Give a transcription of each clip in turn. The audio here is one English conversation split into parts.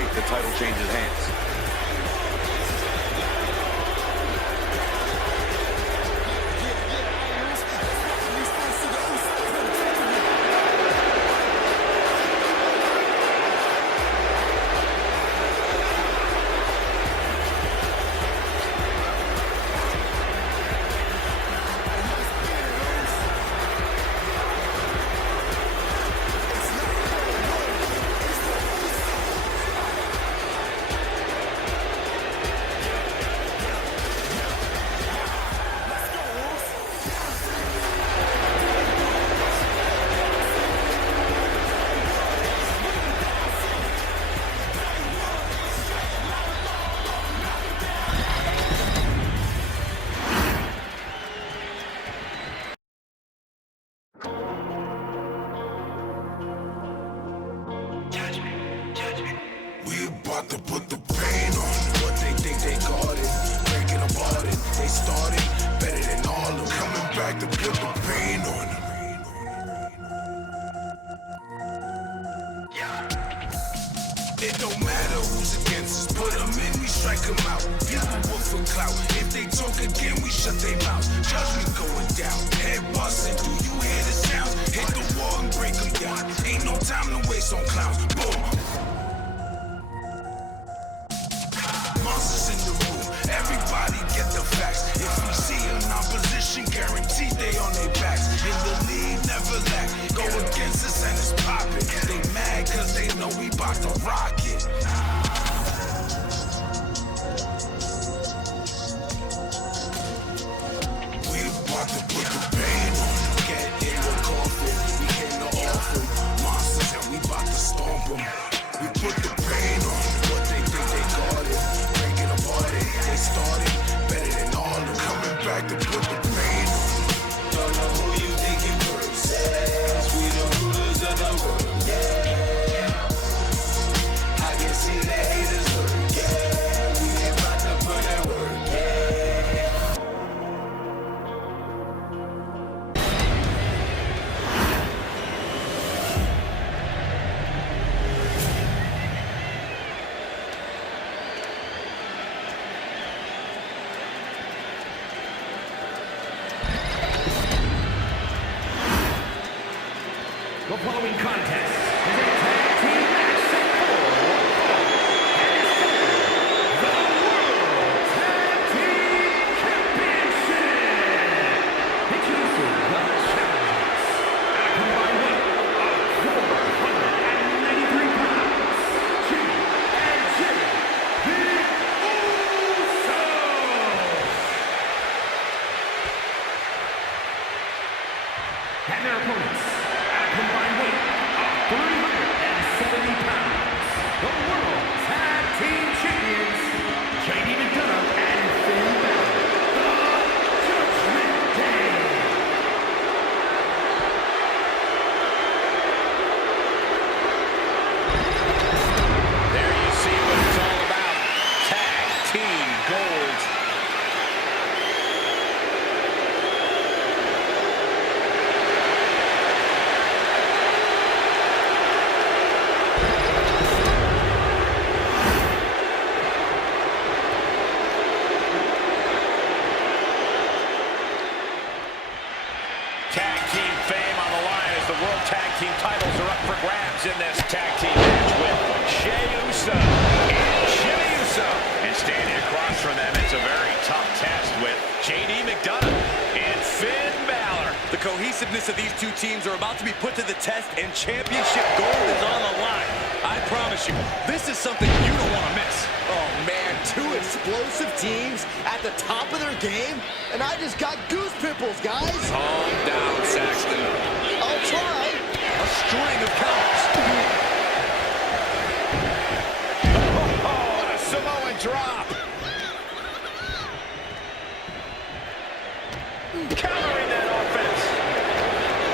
night the title changes hands. To put the pain on what they think they got it, break it apart it. They started better than all of them, coming back to put the pain on them. It don't matter who's against us, put them in, we strike them out. People look for clout, if they talk again, we shut their mouths. Judgment going down, head busting, do you hear the sounds? Hit the wall and break them down, ain't no time to waste on clowns. Boom. Monsters in the room, everybody get the facts. If we see an opposition, guaranteed they on their backs. In the lead, never lack, go against us and it's poppin'. They mad cause they know we bout to rock it. We about to put the pain on them, get in the coffin. We came to offer monsters and we bout to stomp them. We put the pain on them, what they think they got it. They started better than all of them, coming back to put the pain on them. Don't know who you thinking versus. We the rulers of the world, yeah. I can see the haters hurt, yeah. We ain't about to put that work, yeah. The following contest is a tag team match set for one fall and is for the World Tag Team Championship. Introducing the challengers at a combined weight of 493 pounds, Jimmy and Jerry, the Usos. And their opponents, combined weight of 370 pounds, the World Tag Team Champions, JD McDonough and Finn Balor, the Judgment Day. There you see what it's all about. Tag team gold. Tag team fame on the line as the World Tag Team titles are up for grabs in this tag team match with Jey Uso and Jimmy Uso. And standing across from them, it's a very tough test with JD McDonough and Finn Balor. The cohesiveness of these two teams are about to be put to the test, and championship gold is on the line. I promise you, this is something you don't want to miss. Oh, man, two explosive teams at the top of their game, and I just got goose pimples, guys. Calm down, Saxton. I'll try. A string of counters. Oh, and a Samoan drop. Countering that offense.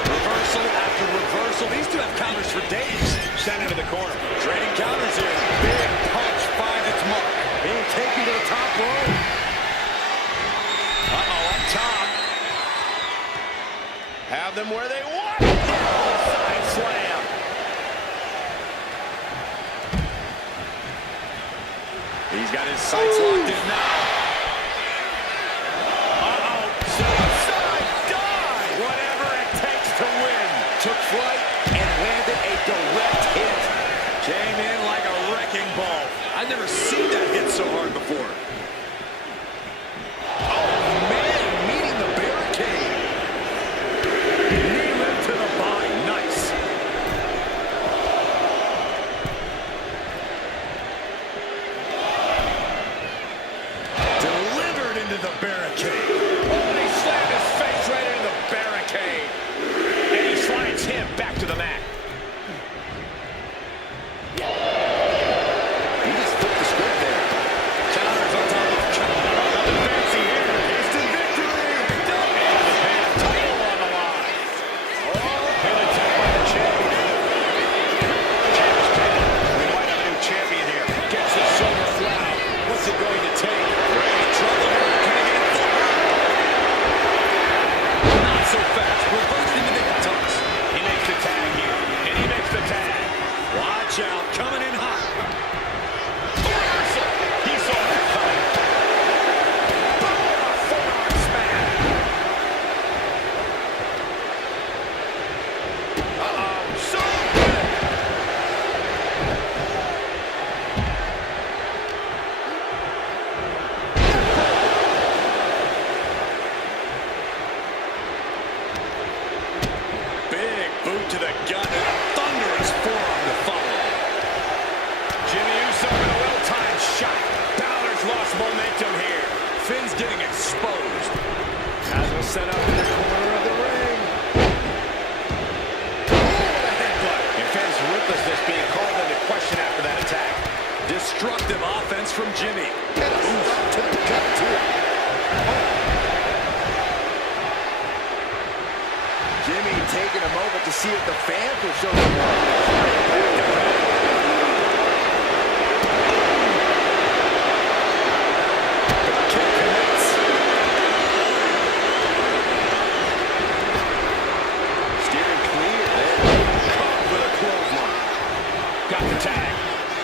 Reversal after reversal. These two have counters for days. Sent into the corner. Trading counters here. Big punch finds its mark. Being taken to the top rope. Uh-oh, up top. Have them where they want. Side slam. He's got his sights locked in now. Uh-oh. Suicide dive. Whatever it takes to win. Took flight and landed a direct hit. Came in like a wrecking ball. I've never seen that hit so hard before. Oh, man, meeting the barricade. Knee lift to the body. Nice. Delivered into the barricade. Oh, and he slammed his face right into the barricade. And he slides him back to the mat. He just flipped the script there. Counters on top of counter. Nothing fancy here. Instant victory. And the man title on the line. Oh, he'll attack by the champion. Champ is pinned. We might have a new champion here. Gets his shoulder flat. What's it going to take? Trouble here. Can he get it through? Not so fast. Reversed into the hip toss. He makes the tag here. And he makes the tag. Watch out. Coming in hot. Reversal. He saw that coming. Boom! A forearm smash. Uh-oh. So good. Big boot to the gut and a thunderous forearm to follow. Jimmy Uso with a well-timed shot. Balor's lost momentum here. Finn's getting exposed. As we'll set up in the corner of the ring. And Finn's ruthlessness being called into question after that attack. Destructive offense from Jimmy. And a shot to the gut, too. Jimmy taking a moment to see if the fans will show him more. Steering clear. Caught with a clothesline. Got the tag.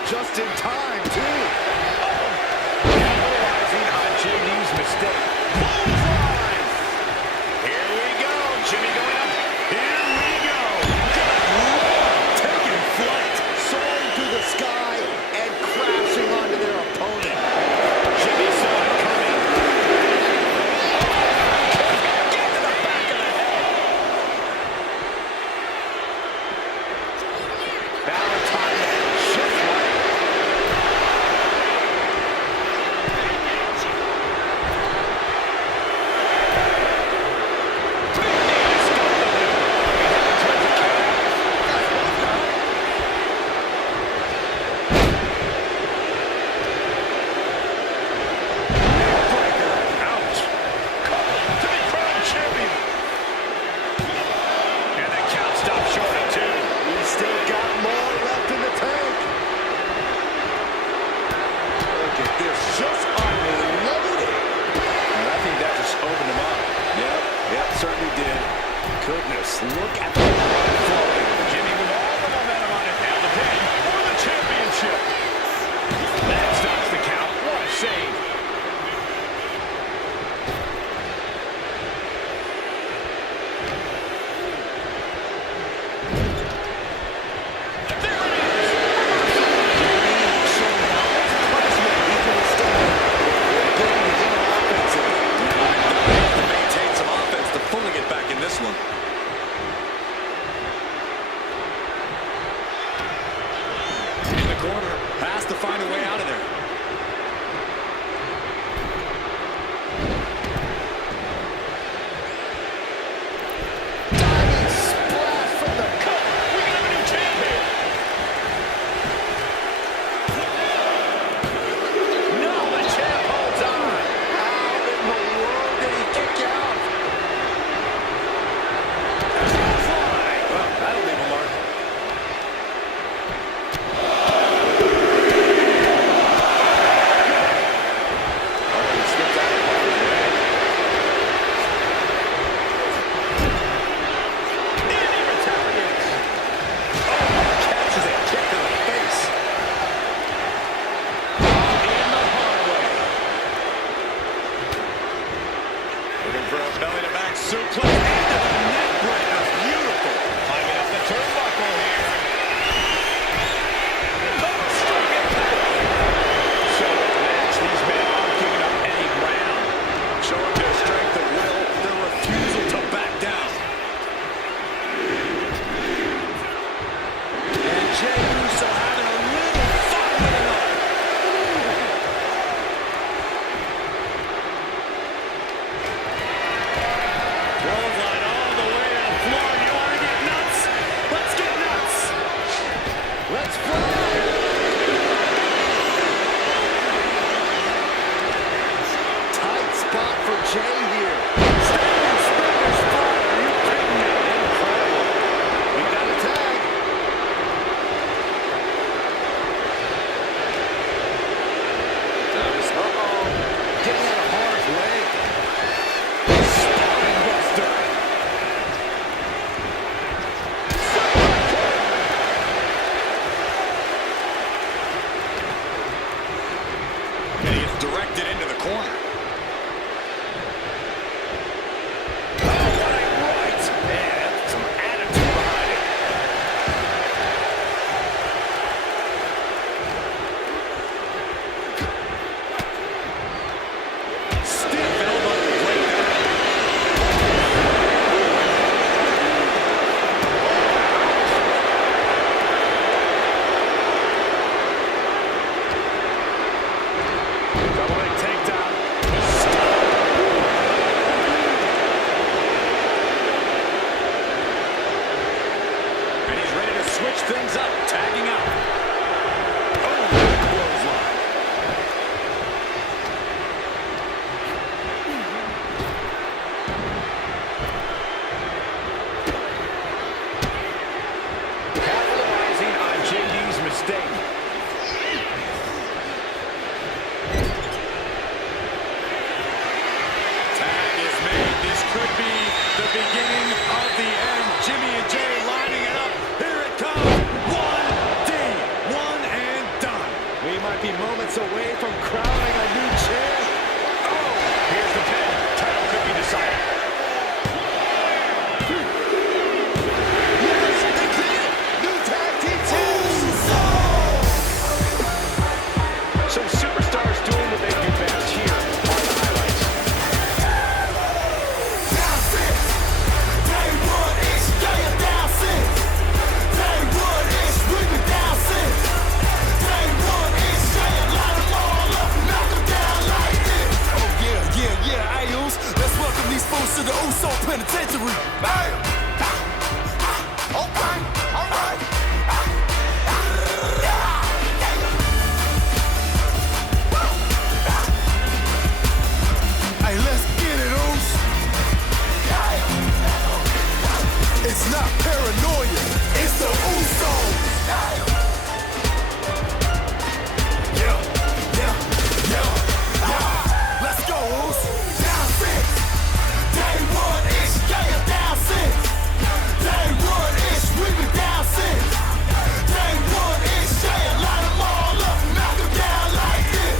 Just in time, too. Capitalizing on JD's mistake. Clothesline. Here we go. Jimmy going up. Here we go. Good Lord. Taking flight. Soaring through the sky and crashing onto their opponent. Jimmy saw it coming. Get to the back of the head. Balor timed that just right. Ouch. To be crowned champion. And the count stopped short of 2. He's still got more left in the tank. Look at this, just unloaded. I think that just opened him up. Yep, certainly did. Goodness, look at the blood flowing. Jimmy with all the momentum on it now. The pin for the championship. That stops the count. What a save. There it is. Showing how much punishment he can withstand. Getting his own offensive. They have to maintain some offense to fully get back in this one. directed into the corner. Things up, tagging out. Oh, clothesline. Capitalizing on JD's mistake. Tag is made. This could be the beginning of the end. Jimmy and Jay lining it up. Here it comes. Might be moments away from crowning a new champ. Oh, here's the pin. Title could be decided. Yes, they did it. New tag team champs. Some superstars doing what they do best. Here are the highlights. Down six. Day one is staying down six. Day one is sweeping down six. Day one is saying line them all up, knock them down like this. Oh yeah, Ayos. Let's welcome these fools to the Uso Penitentiary. Bam! Okay, all right. Hey, let's get it, Oos. It's not paranoia, it's the Usos. Let's go, Oos. Down six. Day one is staying down six. Day one is sweeping down six. Day one is saying line them all up, knock them down like this.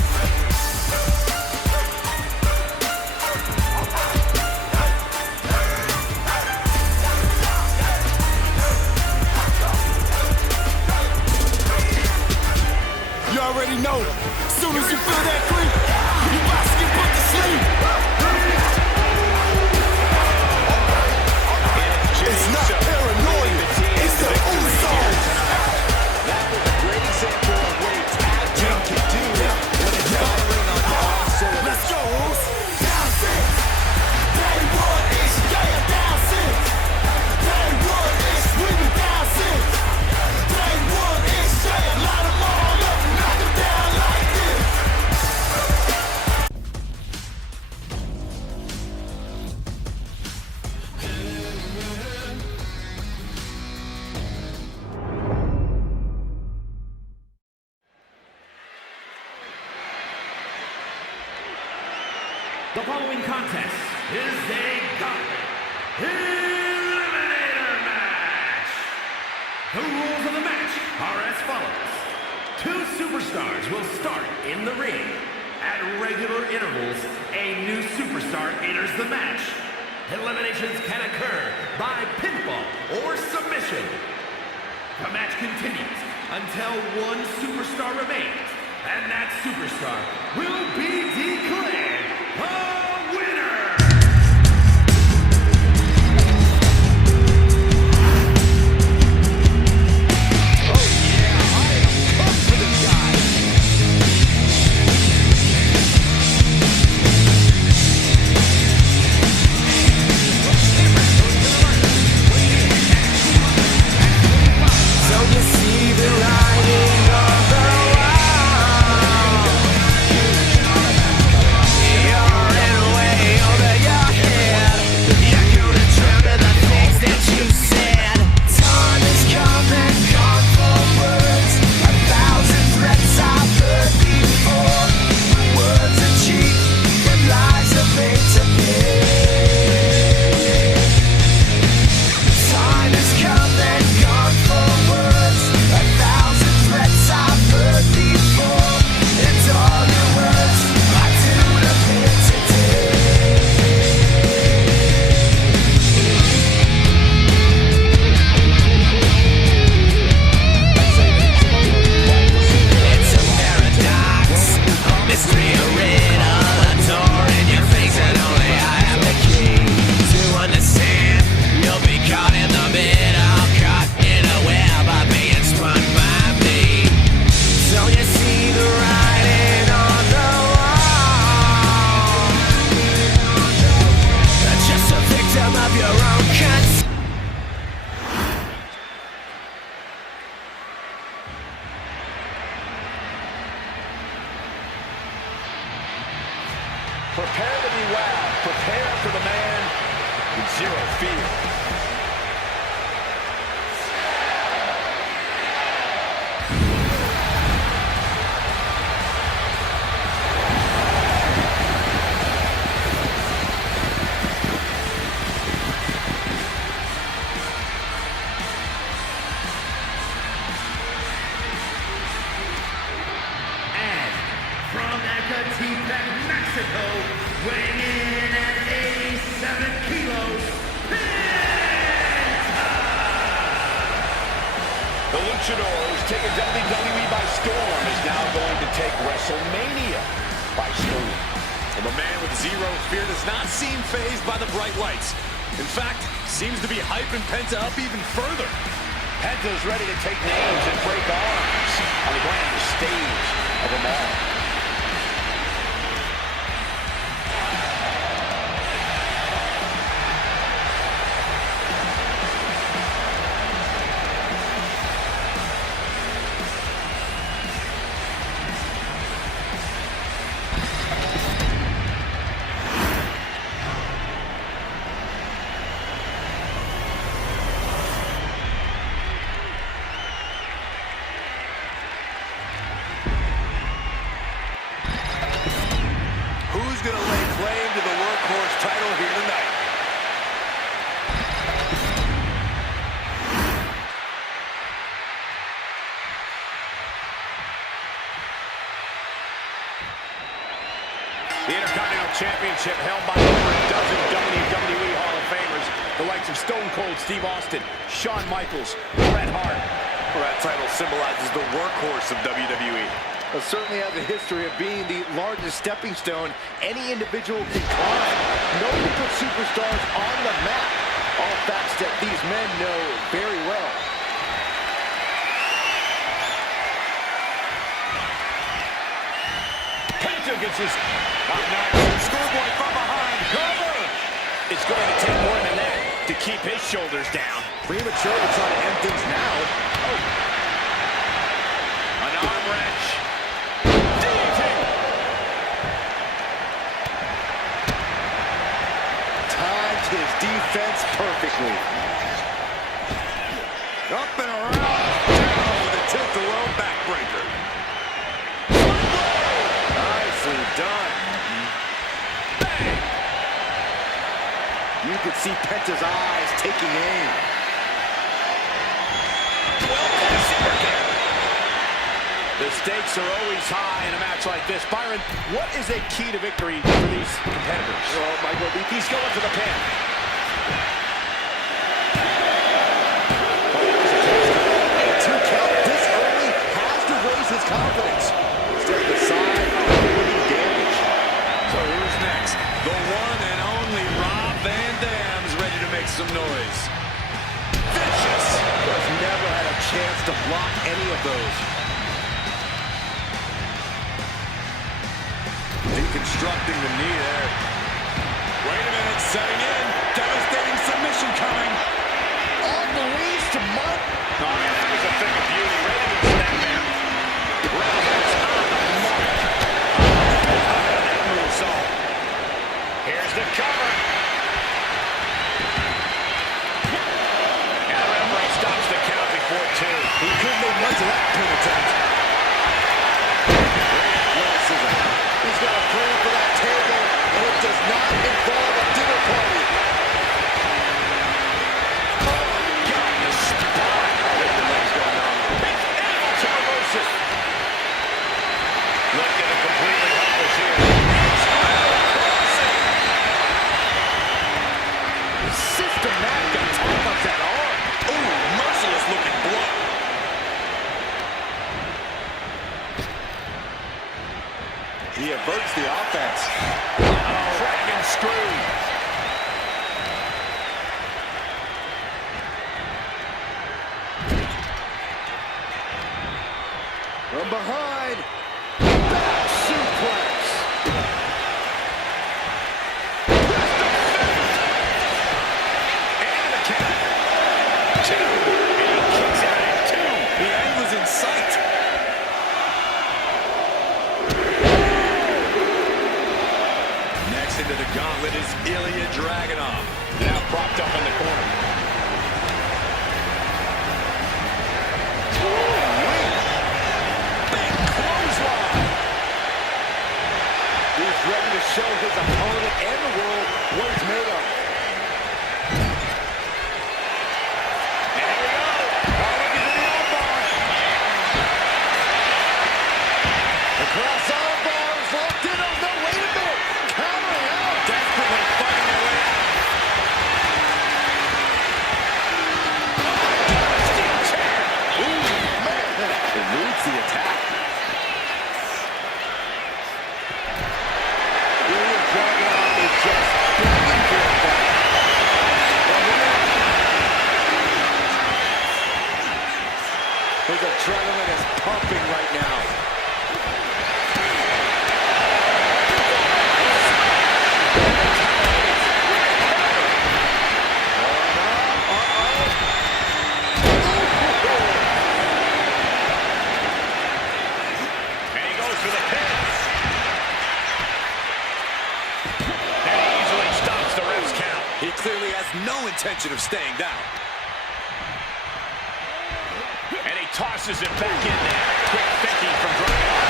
You already know. As soon as you feel that creep, you about to get put to sleep. It's not paranoia, it's the Usos. That was a great example of what a tag team can do when it's firing on all cylinders. Let's go, Oos. Down six. Day one is staying down six. Day one is sweeping down six. Day one is saying line them all up, knock them down like this. The following contest is a gauntlet eliminator match. The rules of the match are as follows. Two superstars will start in the ring. At regular intervals, a new superstar enters the match. Eliminations can occur by pinfall or submission. The match continues until one superstar remains, and that superstar will be declared the winner! Oh yeah, I am pumped for this guy. So you see the writing on the wall. You're Prepare to be wowed. Prepare for the man with zero fear. Mexico, weighing in at 87 kilos, The Luchadors, taking WWE by storm, is now going to take WrestleMania by storm. Well, the man with zero fear does not seem fazed by the bright lights. In fact, seems to be hyping Penta up even further. Penta's ready to take names and break arms on the grandest stage of them all. Who's going to lay claim to the workhorse title here tonight? The Intercontinental Championship held by over a dozen WWE Hall of Famers, the likes of Stone Cold Steve Austin, Shawn Michaels, Bret Hart. Well, that title symbolizes the workhorse of WWE. It certainly has a history of being the largest stepping stone any individual can climb. Nobody puts superstars on the map. All facts that these men know very well. Penta gets his schoolboy from behind. Cover! It's going to take more than that to keep his shoulders down. Premature to try to end things now. Oh. An arm wrench. Timed his defense perfectly. Up and around, down with a tilt-a-whirl backbreaker. Nicely done. Bang! You could see Penta's eyes taking aim. The stakes are always high in a match like this. Byron, what is a key to victory for these competitors? Oh, Michael, He's going for the pin. Two count this early has to raise his confidence. Step aside, avoiding damage. So who's next? The one and only Rob Van Dam's ready to make some noise. Vicious! Has never had a chance to block any of those. Deconstructing the knee there. Wait a minute, setting in. Devastating submission coming. On the knees to Mark. Oh, man, that was a thing of beauty. Ready to snap man. Rollins on the mark. That moonsault. Here's the cover. And the referee stops the count before two. He couldn't make much of that pin attempt. He's got a plan for that table, and it does not involve a dinner party. Oh, my God, the spine. I think the leg's going on. He's able to reverse it. Looking at completely helpless here. Systematic attack of that arm. Ooh, merciless looking blow. He averts the offense. Dragon screw. From behind. Back suplex. And the count. Two. And he kicks out at two. The end was in sight. Next into the gauntlet is Ilya Dragunov. Now propped up in the corner. Big clothesline. He's ready to show his opponent and the world what he's made of. And here we go. Oh, look at the elbow. The cross arm bar is locked in. Oh, no, wait a minute. Countering out. Desperately fighting their way out. Steel chair. Ooh, man. Eludes the attack. Ilya Dragunov is just begging for a fight. His adrenaline is pumping right now. And he goes for the pin. And he easily stops the ref's count. He clearly has no intention of staying down. And he tosses it back in there. Quick thinking from Dragunov.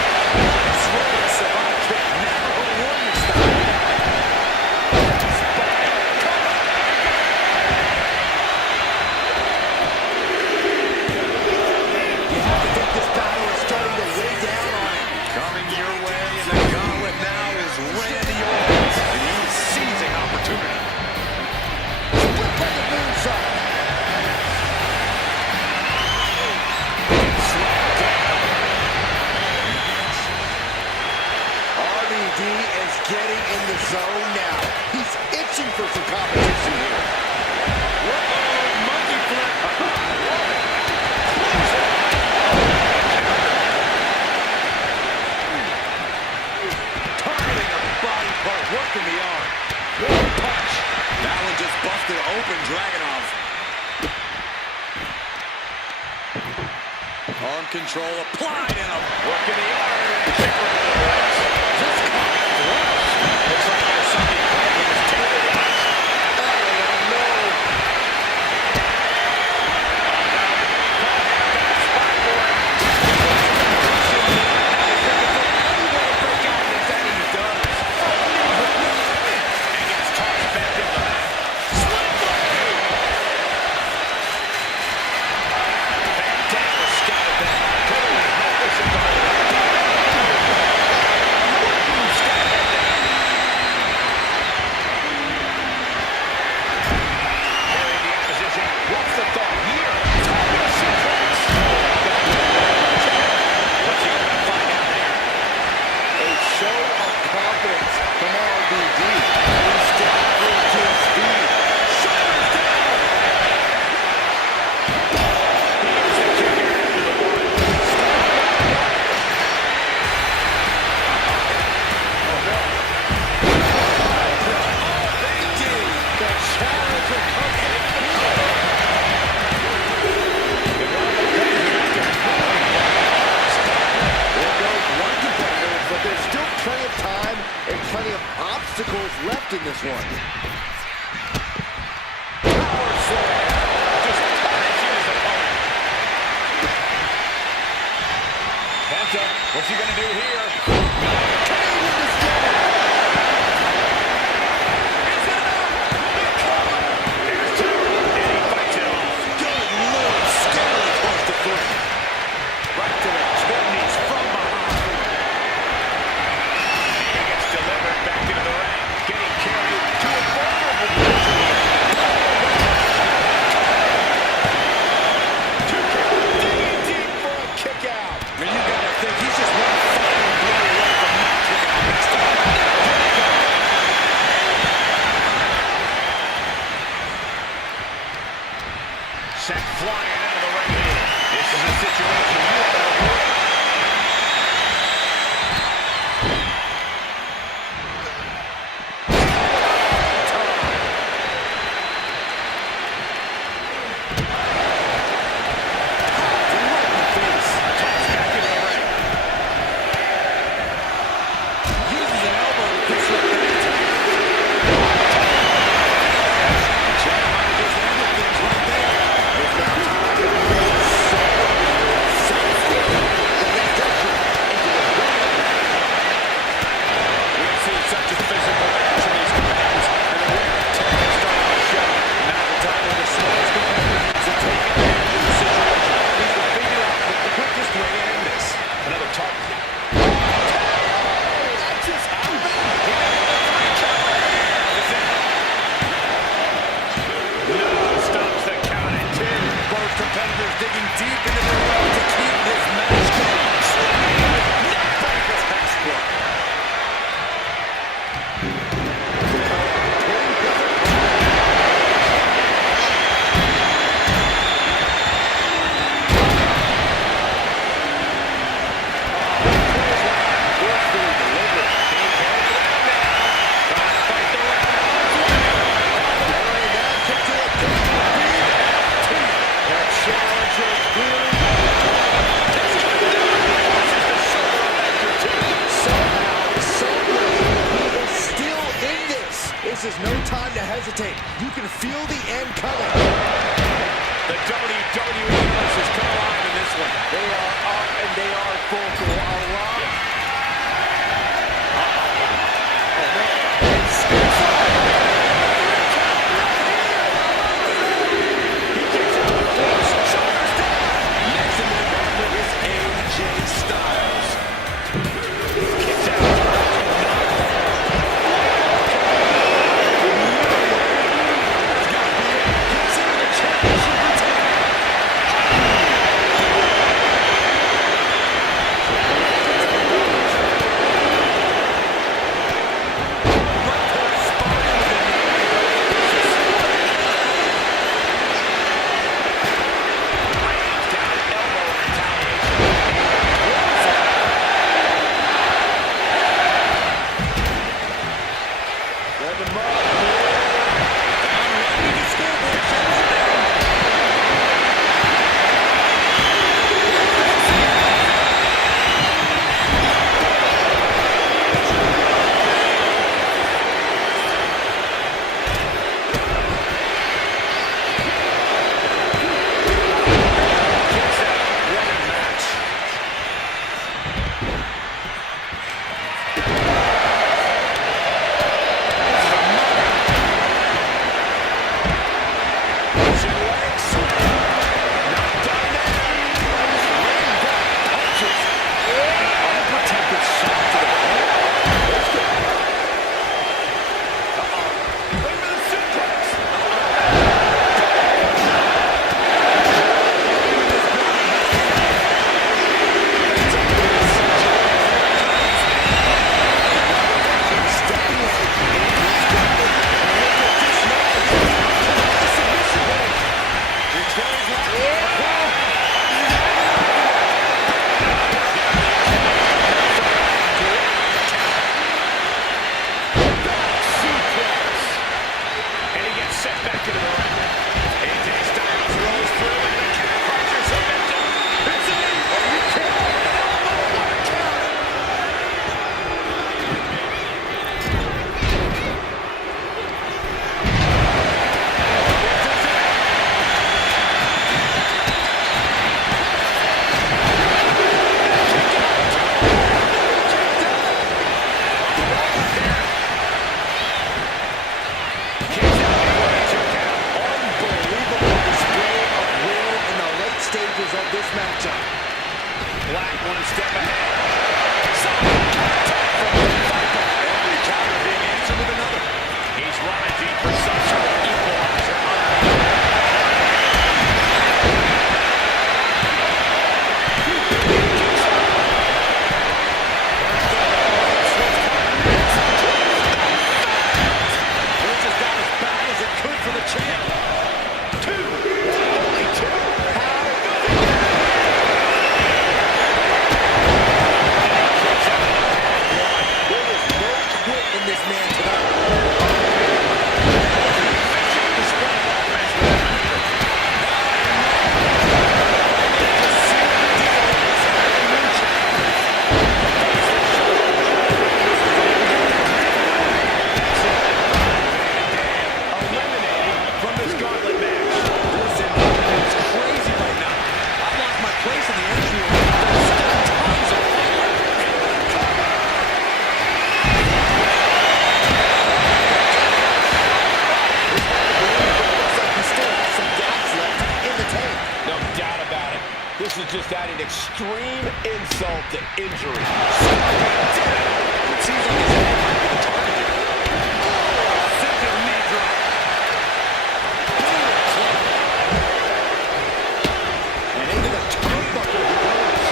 Swirling Savant kick, never a warrior style. You have to think this battle is starting to weigh down on him. Coming your way, and the gauntlet now is ready yours. And he's seizing opportunity. Split by the moonsault. RVD is getting in the zone now. He's itching for some competition here. Whoa, monkey flip. Targeting a body part, working the arm. One punch. That one just busted open Dragunov. Arm control applied and a Working the arm. Kick right to the legs. Just caught a flush. Looks like there's something playing with his table, guys. And gets tossed back in the mat. Fantastic scout of that. Totally helpless and carrying the opposition. What's the thought here? Total suplex. What's he going to find out there? A show of confidence from RVD. He's staggering to his feet. Shoulders down. He is the kicker after the one. The challenger comes in. There goes one competitor, but there's still plenty of time and plenty of obstacles left in this one. Power slam. Just punishing his opponent. Penta, what's he going to do here? Canadian destroyer. There's two, and he fights it off. good lord, scaling across the foot. Right to the kidneys from behind. And he gets delivered back into the ring. Getting carried to a vulnerable position. Two count. Digging deep for a kick out. And you gotta think he's just one final blow This is no time to hesitate. You can feel the end coming. The WWE Universe has come alive in this one. They are up and they are vocal. just adding extreme insult to injury. It seems like his head might be the target here. Second knee drop. And into the turnbuckle he goes.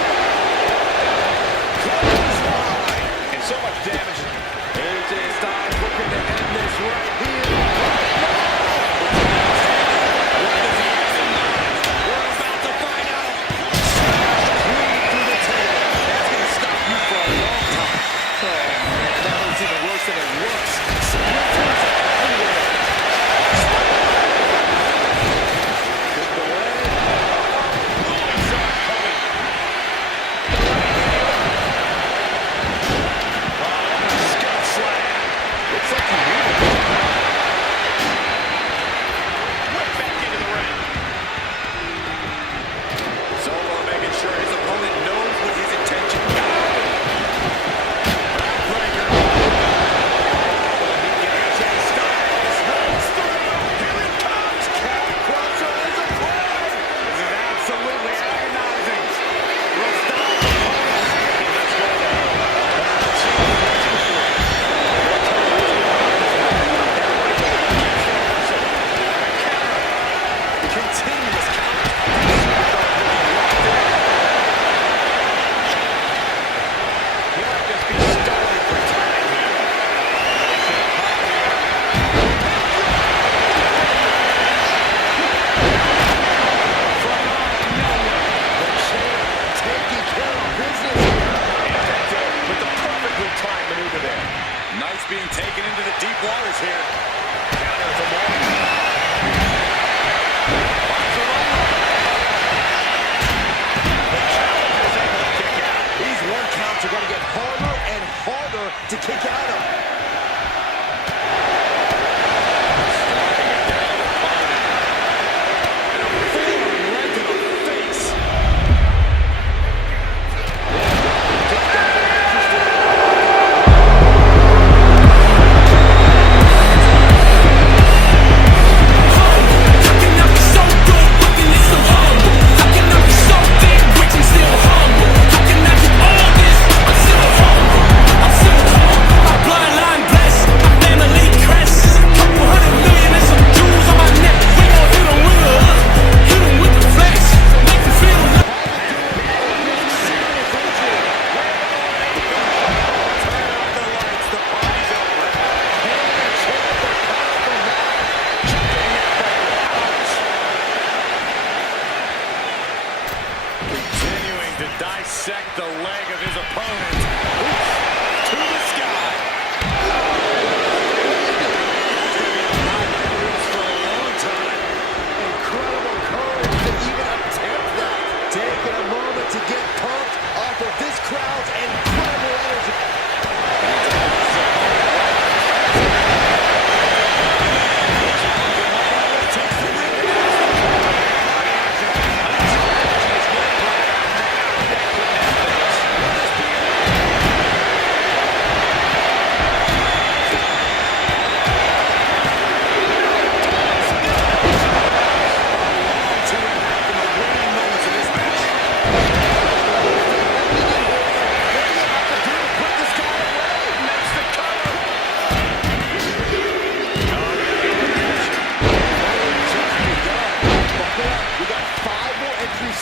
Clothesline. And so much damage. AJ Styles looking to end this right here. Oh, It's being taken into the deep waters here. Counter for more. The challenger's able to kick out. These one counts are going to get harder and harder to kick out of. Right to the face. Dissect the leg of his opponent. Oof, to the sky. That's going to be on high memories for a long time. Incredible courage to even attempt that. Taking a moment to get pumped off of this crowd's incredible energy.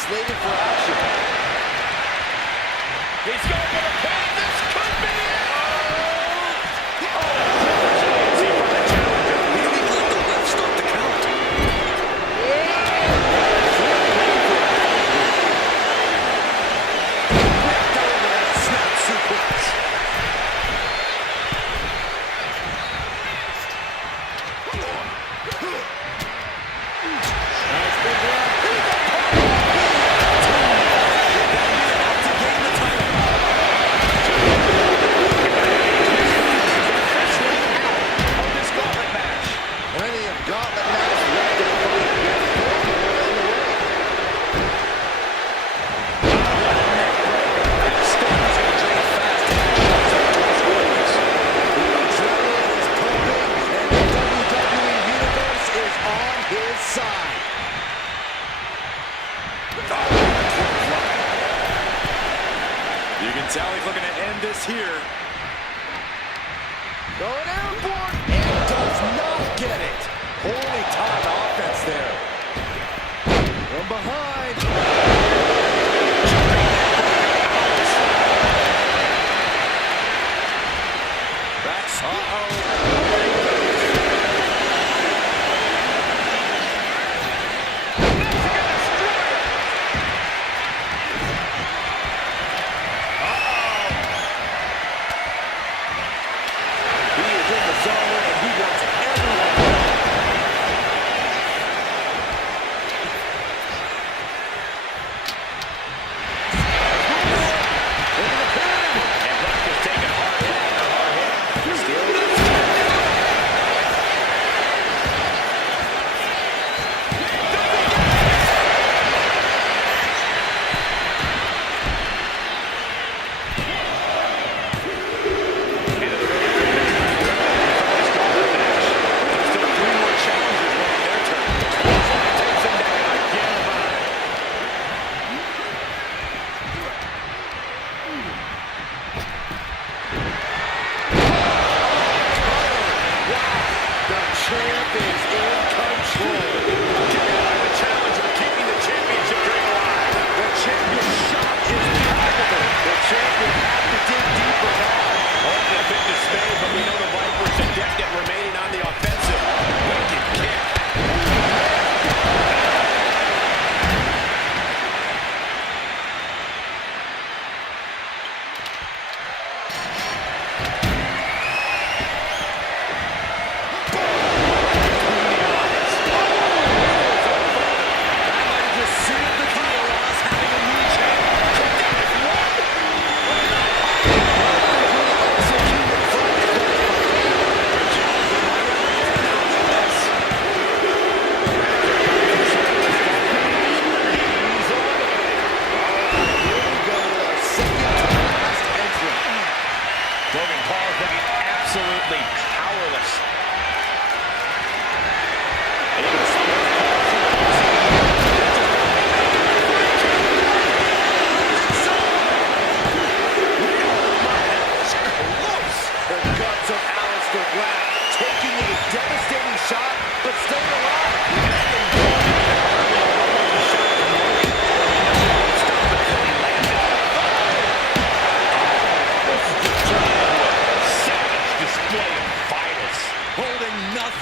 Slated for action. He's going for the pin. This could be it. Resiliency from the challenger. Maybe let the ref start the count. Snap sequence. You can tell he's looking to end this here. Going airborne and does not get it. Holy time offense there. From behind. That's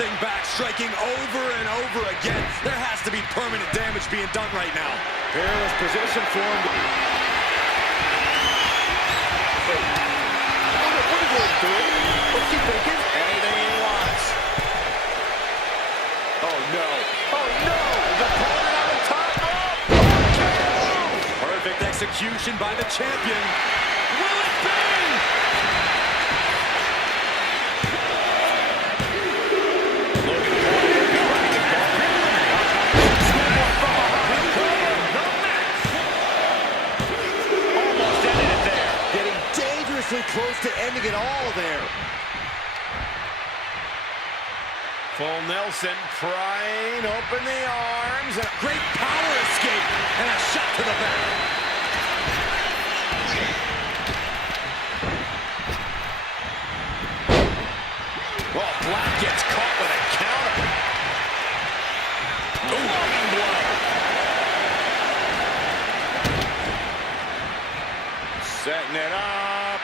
bouncing back, striking over and over again. There has to be permanent damage being done right now. Perilous position for him. Wait. What are you doing? What's he thinking? Anything he wants. Oh, no. Oh, no! The opponent on the top rope! Perfect execution by the champion. Will it be? Close to ending it all there. Full Nelson, prying open the arms. And Great power escape and a shot to the back. well, Black gets caught with a counter. Long blow. Setting it up.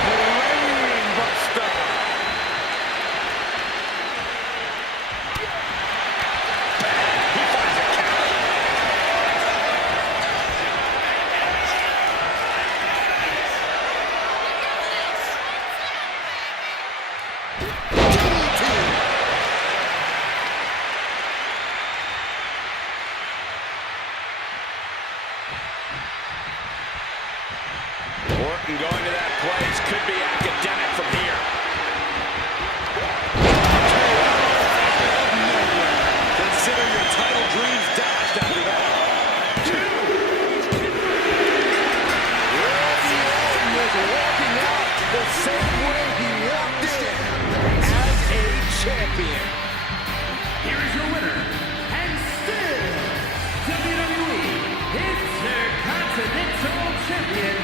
Brainbuster. He finds a counter. Orton going to that place could be academic from here. Consider your title dreams dashed after that. Randy Orton was walking out the same way he walked in, as a champion. Here is your winner, and still WWE Intercontinental Champion,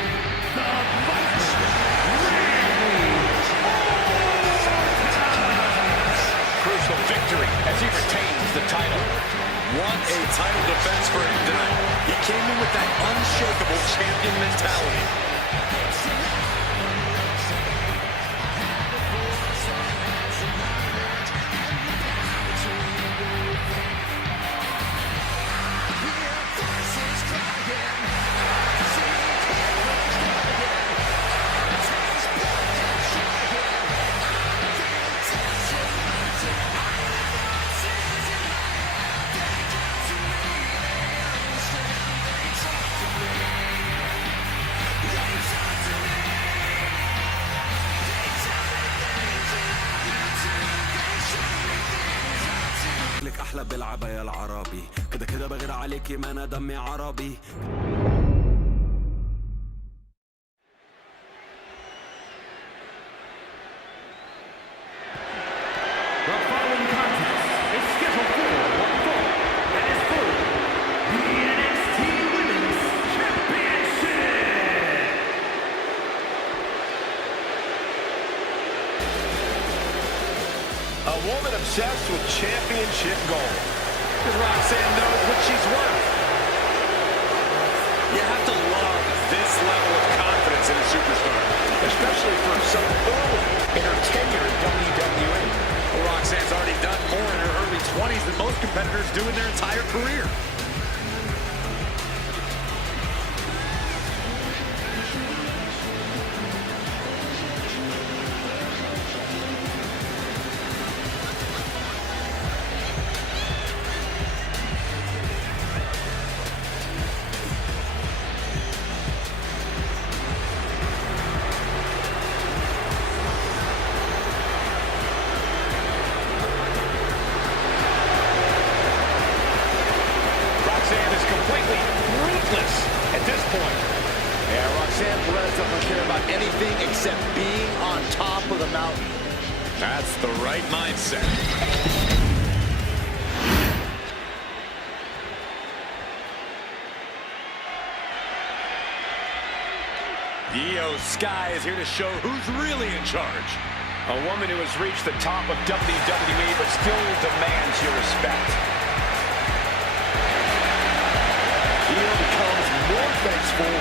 the Vice, Randy Crucial victory as he retains the title. What a title defense for him tonight. He came in with that unshakable champion mentality. لك احلى بالعبا يا العربي كده كده بغير عليكي ما انا دمي عربي The following contest is scheduled for one fall and is for the NXT Women's Championship. A woman obsessed with championship gold. Because Roxanne knows what she's worth. You have to love this level of confidence in a superstar. Especially for so early in her tenure in WWE. Well, Roxanne's already done more in her early 20s than most competitors do in their entire career. Roxanne is completely ruthless at this point. Yeah, Roxanne Perez doesn't care about anything except being on top of the mountain. That's the right mindset. Io Sky is here to show who's really in charge. A woman who has reached the top of WWE but still demands your respect. Io becomes more vengeful,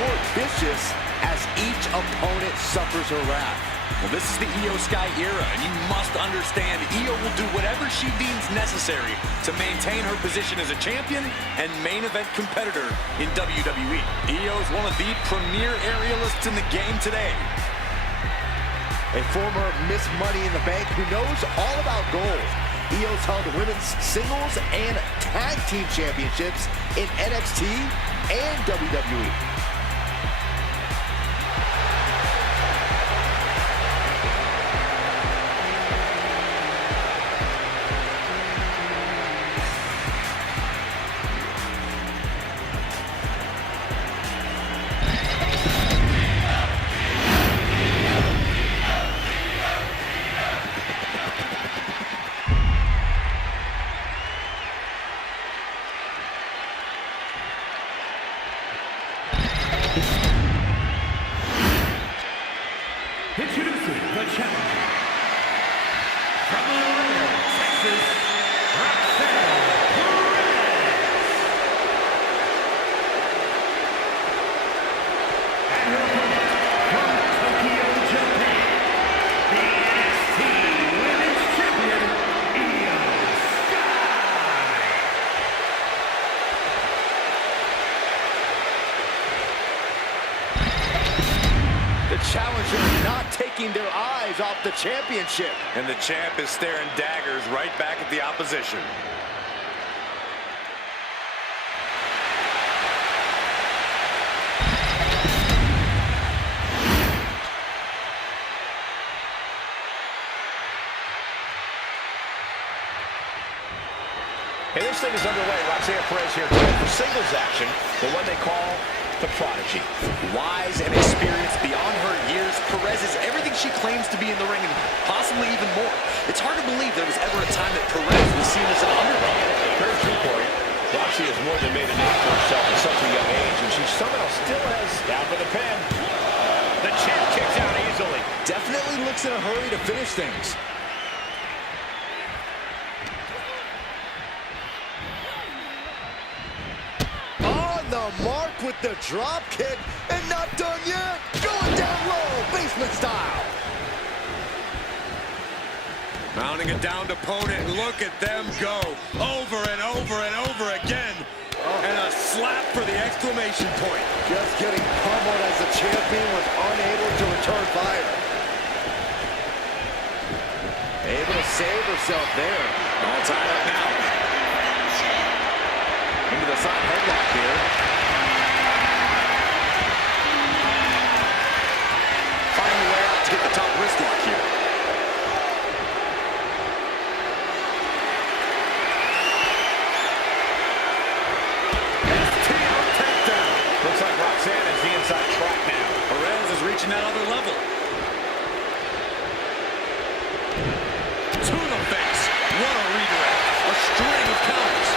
more vicious as each opponent suffers her wrath. Well, this is the Io Sky era, and you must understand Io will do whatever she deems necessary to maintain her position as a champion and main event competitor in WWE. Io is one of the premier aerialists in the game today. A former Miss Money in the Bank who knows all about gold. Io's held women's singles and tag team championships in NXT and WWE. Introducing the challenger from Laredo, Texas, Roxanne Perez. And her opponent from Tokyo, Japan, the NXT Women's Champion, Io Sky. The challenger not taking their eyes off the championship. And the champ is staring daggers right back at the opposition. And this thing is underway. Roxanne Perez here today for singles action, the one they call the Prodigy. Wise and experienced beyond her years, Perez is everything she claims to be in the ring and possibly even more. It's hard to believe there was ever a time that Perez was seen as an underdog. Very true, Corey. Roxy has more than made a name for herself at such a young age, and she somehow still has down for the pin. The champ kicks out easily. Definitely looks in a hurry to finish things. On the mark with the drop kick, and not done yet. Going down low, basement style. Mounting a downed opponent, and look at them go. Over and over and over again. And a slap for the exclamation point. Just getting pummeled as the champion was unable to return fire. Able to save herself there. All tied up now. Into the side headlock here. Finding a way out to get the top wrist lock here. Looks like Roxanne is the inside track now. Perez is reaching that other level. To the face. What a redirect. A string of counters.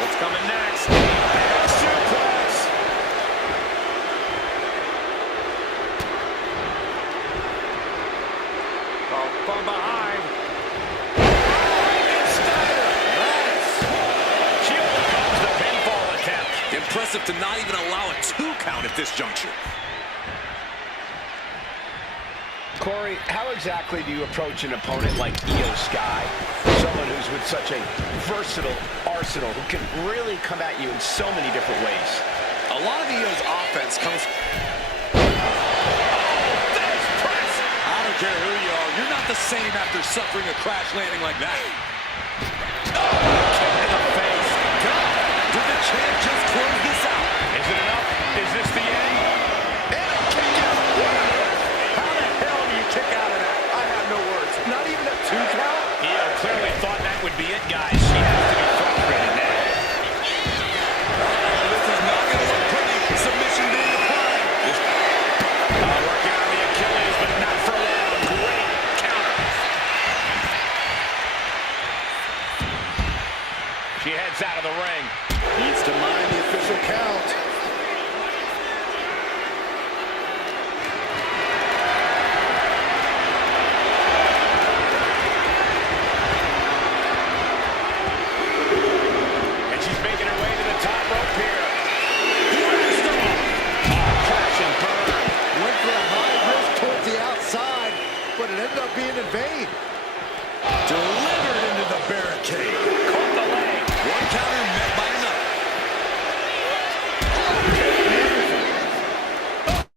What's coming next? Big suplex. Oh, from behind. She overcomes the pinfall attempt. Impressive to not even allow a 2 count at this juncture. Corey, how exactly do you approach an opponent like Io Sky? Someone who's with such a versatile arsenal who can really come at you in so many different ways. A lot of Io's offense comes... I don't care who you are, you're not the same after suffering a crash landing like that. Kick in the face. Did the champ just close this out? Is it enough? Is this the end? And a kick out. How the hell do you kick out of that? I have no words. Not even a 2 count? Io clearly thought that would be it, guys. She has to be frustrated now. This is not going to look pretty. Submission being applied. Working on the Achilles, but not for long. Great counter. being in vain. Delivered into the barricade. Caught the leg. One counter met by another.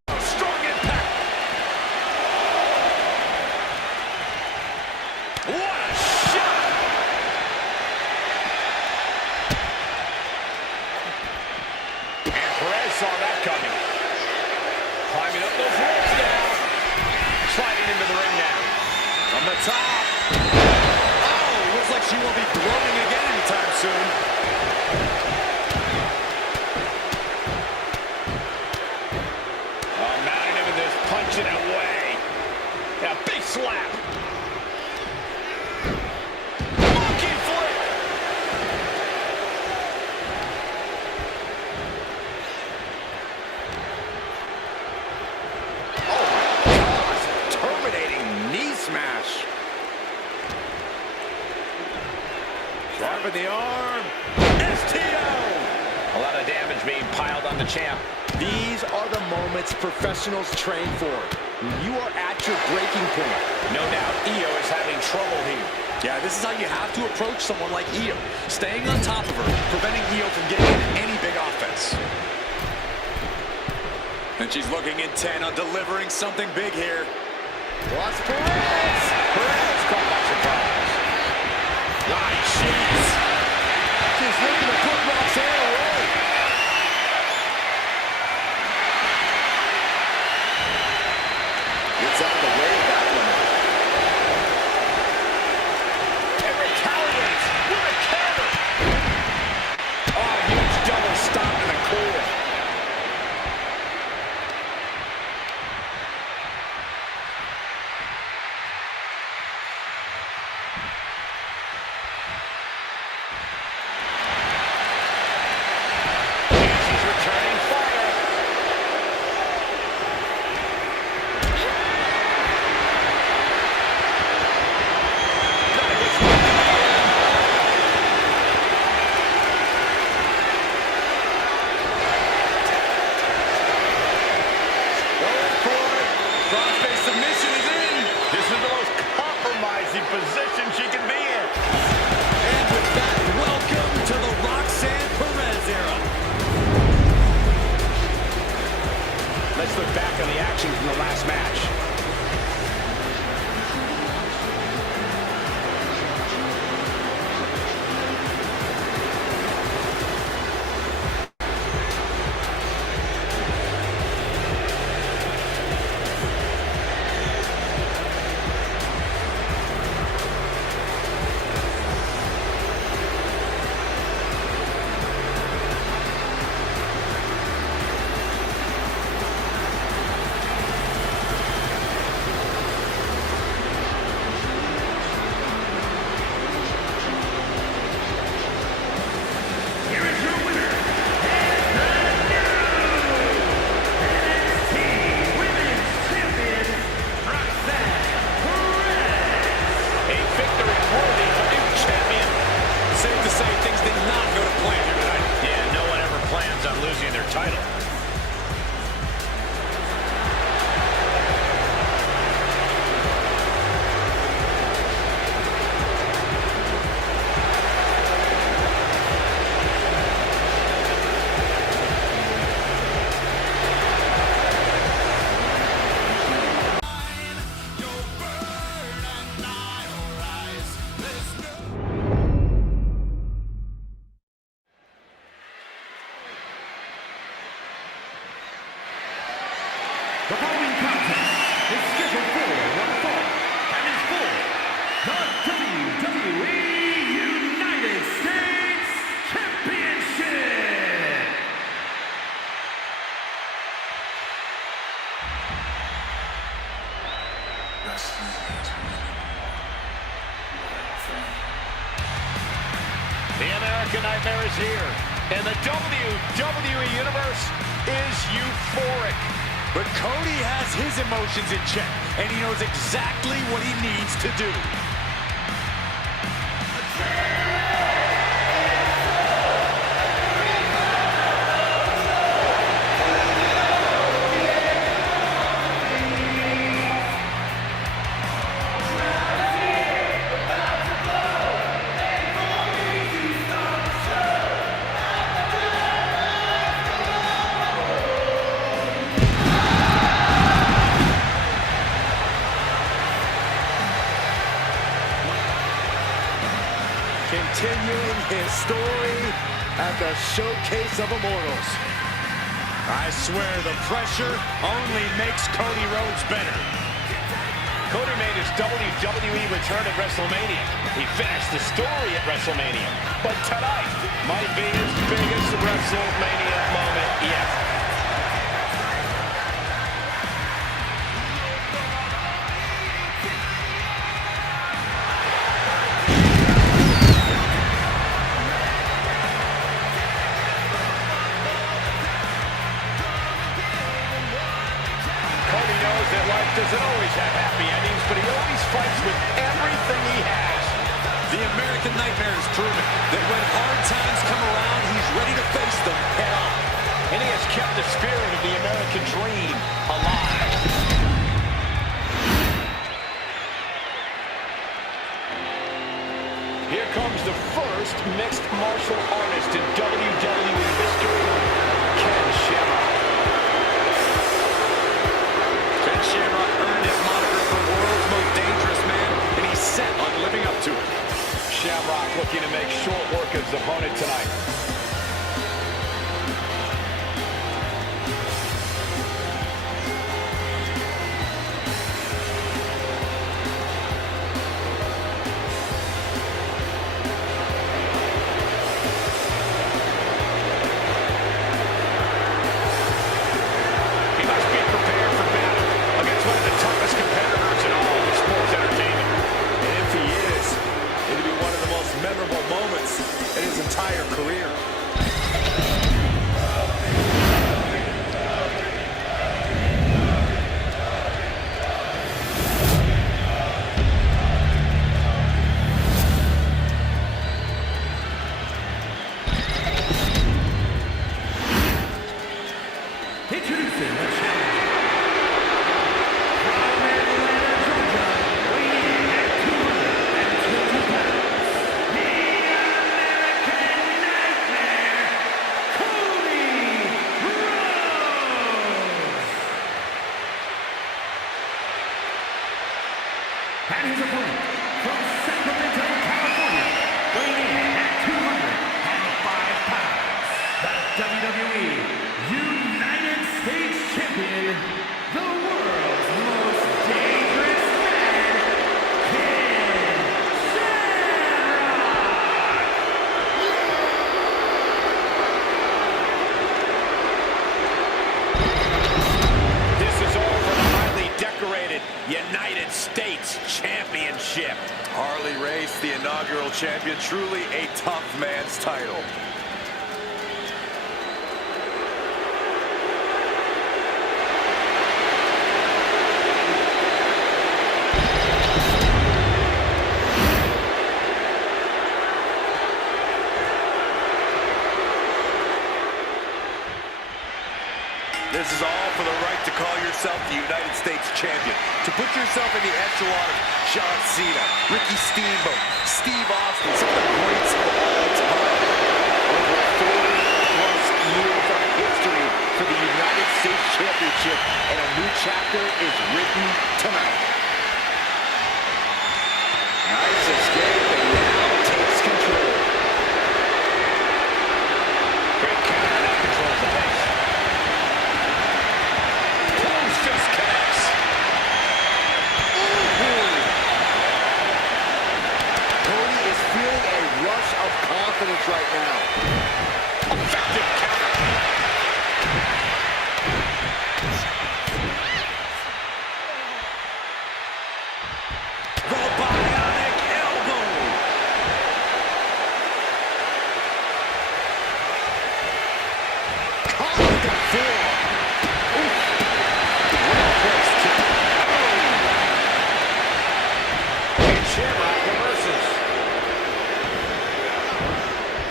Oh, strong impact. What a shot. And Perez saw that coming. Climbing up those ropes now. Sliding into the ring now. From the top. Oh, looks like she won't be groaning again anytime soon. Oh, mounting him in this punching away. Yeah, big slap. Monkey flip. Oh my gosh, terminating knee smash. Sharp in the arm. STO. A lot of damage being piled on the champ. These are the moments professionals train for. When you are at your breaking point. No doubt Io is having trouble here. Yeah, this is how you have to approach someone like Io. Staying on top of her, preventing Io from getting into any big offense. And she's looking intent on delivering something big here. Watch Perez. Perez caught by surprise. Nice sheets. She's looking to put Roxanne away. Gets out of the way of that one. And retaliates with a counter. Oh, huge double stop in the core. And she's returning fire. Going for it. Crossface submission is in. This is the most compromising position she can be in. And with that, welcome to the Roxanne Perez era. Let's look back on the action from the last match. Here is your winner, and the NXT Women's Champion, Roxanne Perez. A victory worthy of a new champion. Safe to say things did not go to plan here tonight. Yeah, no one ever plans on losing their title. The following contest is scheduled for one fall and is for the WWE United States Championship. The American Nightmare is here, and the WWE Universe is euphoric. But Cody has his emotions in check, and he knows exactly what he needs to do. continuing his story at the Showcase of Immortals. I swear the pressure only makes Cody Rhodes better. Cody made his WWE return at WrestleMania. He finished the story at WrestleMania. But tonight might be his biggest WrestleMania moment yet. Cody knows that life doesn't always have happy endings, but he always fights with everything he has. The American Nightmare has proven that when hard times come around, he's ready to face them head on. And he has kept the spirit of the American dream alive. Here comes the first mixed martial artist in WWE history, Ken Shamrock. Ken Shamrock earned his moniker for world's most dangerous man, and he's set on living up to it. Shamrock looking to make short work of his opponent tonight. He must be prepared for battle against one of the toughest competitors in all of sports entertainment. And if he is, it'll be one of the most memorable moments in his entire career. Introducing the challenger. From Atlanta, Georgia, weighing in at 220 pounds, the American Nightmare, Cody Rhodes. And his opponent, from Sacramento, California, weighing in at 205 pounds, the WWE United States Champion, the world's most dangerous man, Ken Shamrock. This is all for the highly decorated United States Championship. Harley Race, the inaugural champion, truly a tough man's title. This is all for the right to call yourself the United States champion. To put yourself in the echelon of John Cena, Ricky Steamboat, Steve Austin, some of the greats of all time. Over 40+ years of history for the United States Championship, and a new chapter is written tonight. Nice escape, and now takes control. Great counter that controls the pace. Close fist connects. Cody is feeling a rush of confidence right now. Effective counter. The bionic elbow. Caught with the forearm. Well-placed kick. And Shamrock reverses.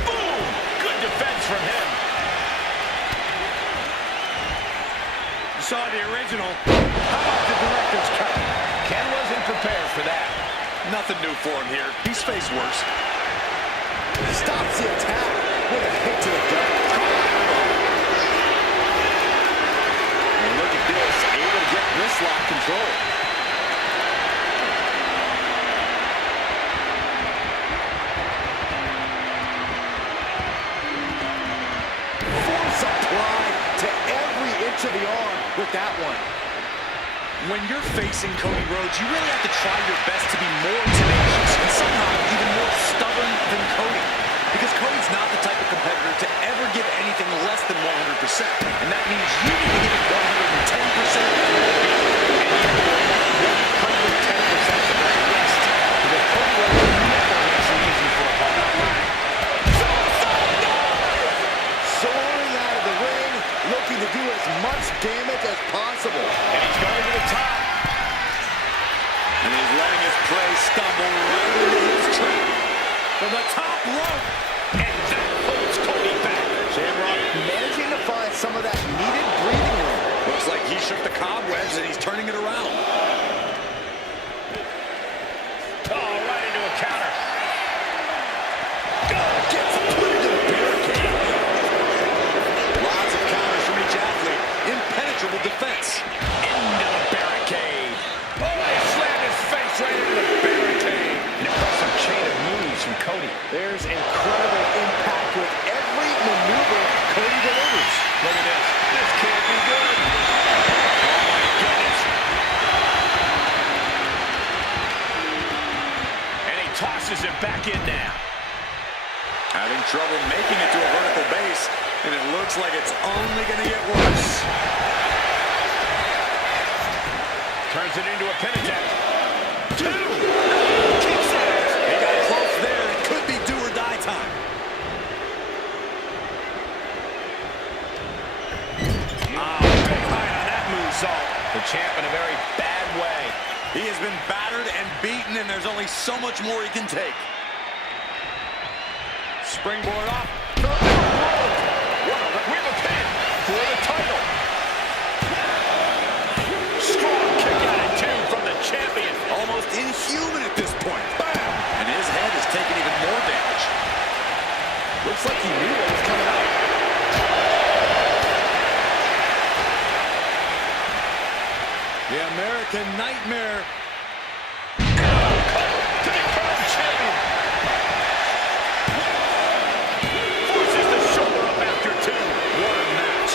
Boom! Good defense from him. You saw the original. How about the director's cut? Ken wasn't prepared for that. Nothing new for him here. He's faced worse. Stops the attack with a hit to the gut. And look at this, able to get wrist lock control. when you're facing Cody Rhodes, you really have to try your best to be more tenacious and somehow even more stubborn than Cody. Because Cody's not the type of competitor to ever give anything less than 100%. And that means you need to give it 110%. And 110% at the very least. Because Cody Rhodes never makes it easy for a opponent. Soaring out of the ring, looking to do as much damage as possible. And he's going to the top. And he's letting his prey stumble right into his trap. From the top rope. And that holds Cody back. Shamrock managing to find some of that needed breathing room. Looks like he shook the cobwebs and he's turning it around. Oh, right into a counter. Gets put into the barricade. Lots of counters from each athlete. Impenetrable defense. Into the barricade. Oh, he slammed his face right into the barricade. An impressive chain of moves from Cody. There's incredible impact with every maneuver Cody delivers. Look at this. This can't be good. Oh, my goodness. And he tosses him back in now. Having trouble making it to a vertical base, and it looks like it's only going to get worse. Turns it into a pin attempt. Two. Keeps it. He got close there. It could be do or die time. Oh, big height on that moonsault. The champ in a very bad way. He has been battered and beaten, and there's only so much more he can take. Springboard up. What a with a pin for the title. Strong kick out at two from the champion. Almost inhuman at this point. Bam! And his head has taken even more damage. Looks like he knew what was coming up. The American Nightmare. To the current champion. Forces the shoulder up after two. What a match.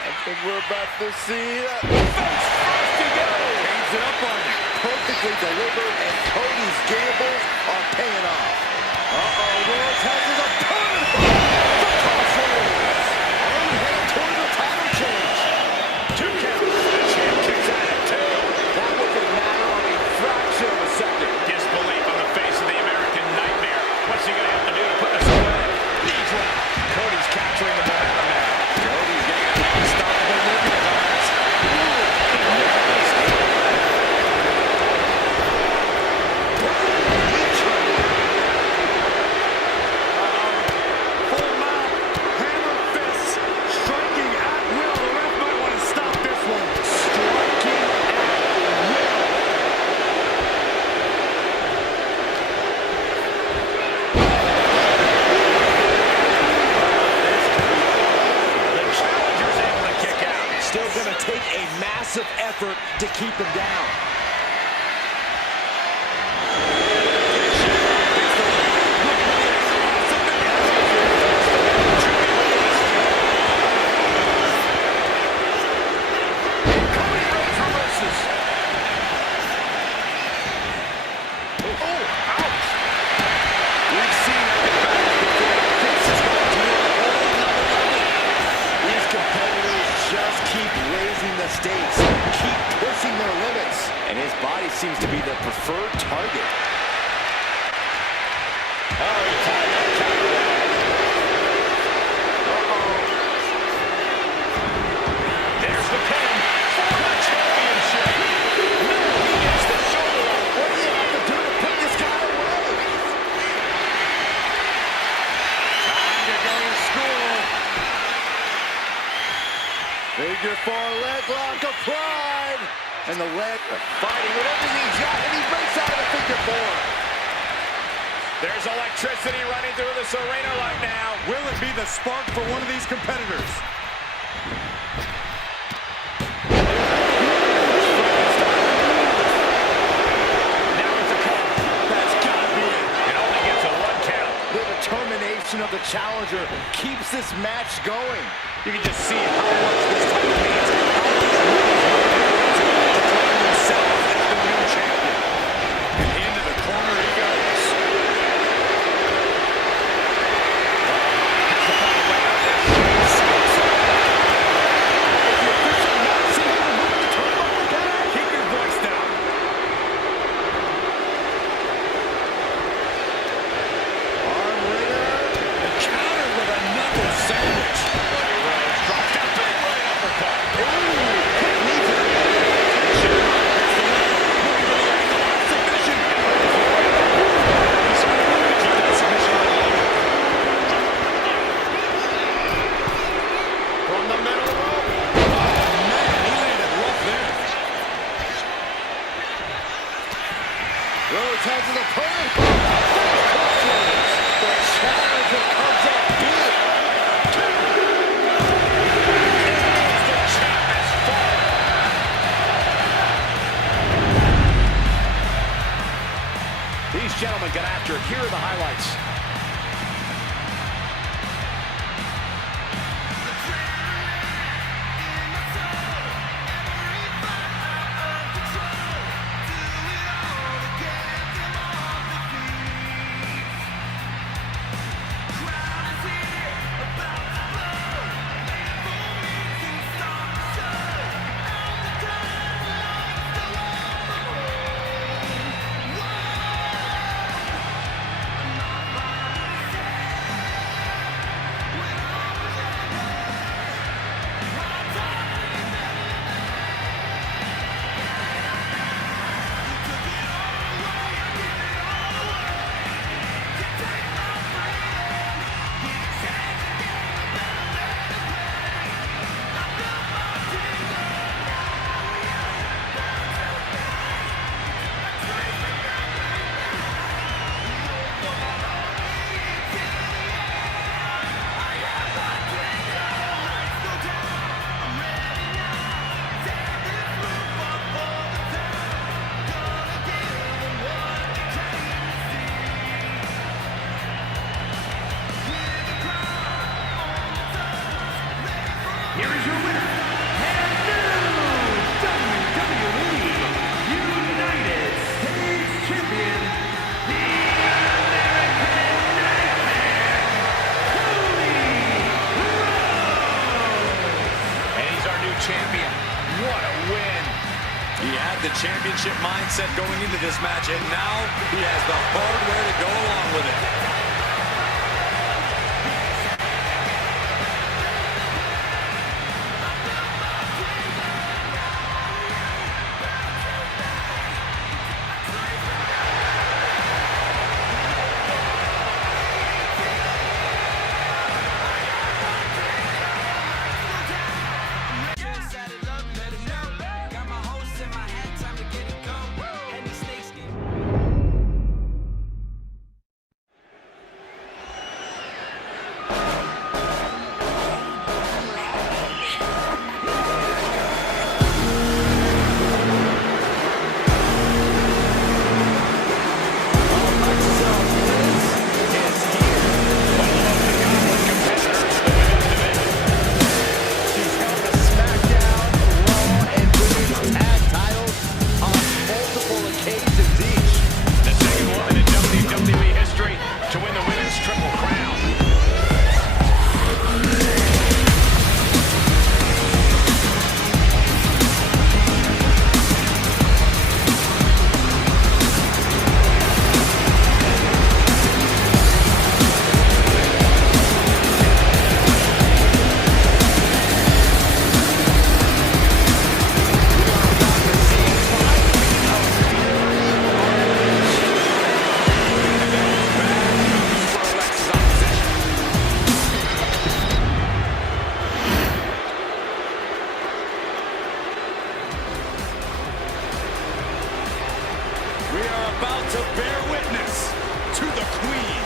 I think we're about to see Face first he goes. Hangs it up on him. Perfectly delivered, and Cody's gambles are paying off. Rhodes has his opponent. The crossroads. And we head toward the title change. Two counts. The champ kicks out at two. That was a matter of a fraction of a second. Disbelief on the face of the American Nightmare. What's he going to have to do to put this away? Knee drop. Cody's capturing the momentum now. Cody's getting an unstoppable look in his eyes. Full mount, hammer fists, striking at will. The ref might want to stop this one. Striking at will. The challenger's able to kick out. Still going to take a massive effort to keep him down. Cody Rhodes reverses. Oh, ouch. We've seen epic battles before. This is going to be a whole nother level. These competitors just keep raising the stakes, keep pushing their limits, and his body seems to be the preferred target. Oh, he tied that counter. There's the pin for the championship. No, he gets the shoulder up. What do you have to do to put this guy away? Time to go to school. Figure four leg lock applied. And the leg fighting with everything he's got, and he breaks out of the figure four. There's electricity running through this arena right now. Will it be the spark for one of these competitors? Now it's a cover. That's got to reaction of the challenger keeps this match going. You can just see how much this title means, how much to claim themselves as the new champion. And into the corner he goes. Has to find a way out of this. Is the official not seeing him move the turnbuckle down? Keep your voice down. Arm wringer. The counter with another sandwich. Rose dropped that big right uppercut. Ooh, quick knee to the head. Submission. He's going to keep that submission on. From the middle rope. Oh, man, he landed rough there. Rose has his opponent. The challenger comes up big. The champ has fallen. These gentlemen got after it. Here are the highlights. Here is your winner, and new WWE United States Champion, the American Nightmare, Cody Rhodes. And he's our new champion. What a win. He had the championship mindset going into this match, and now he has the hardware to go along with it. to bear witness to the Queen.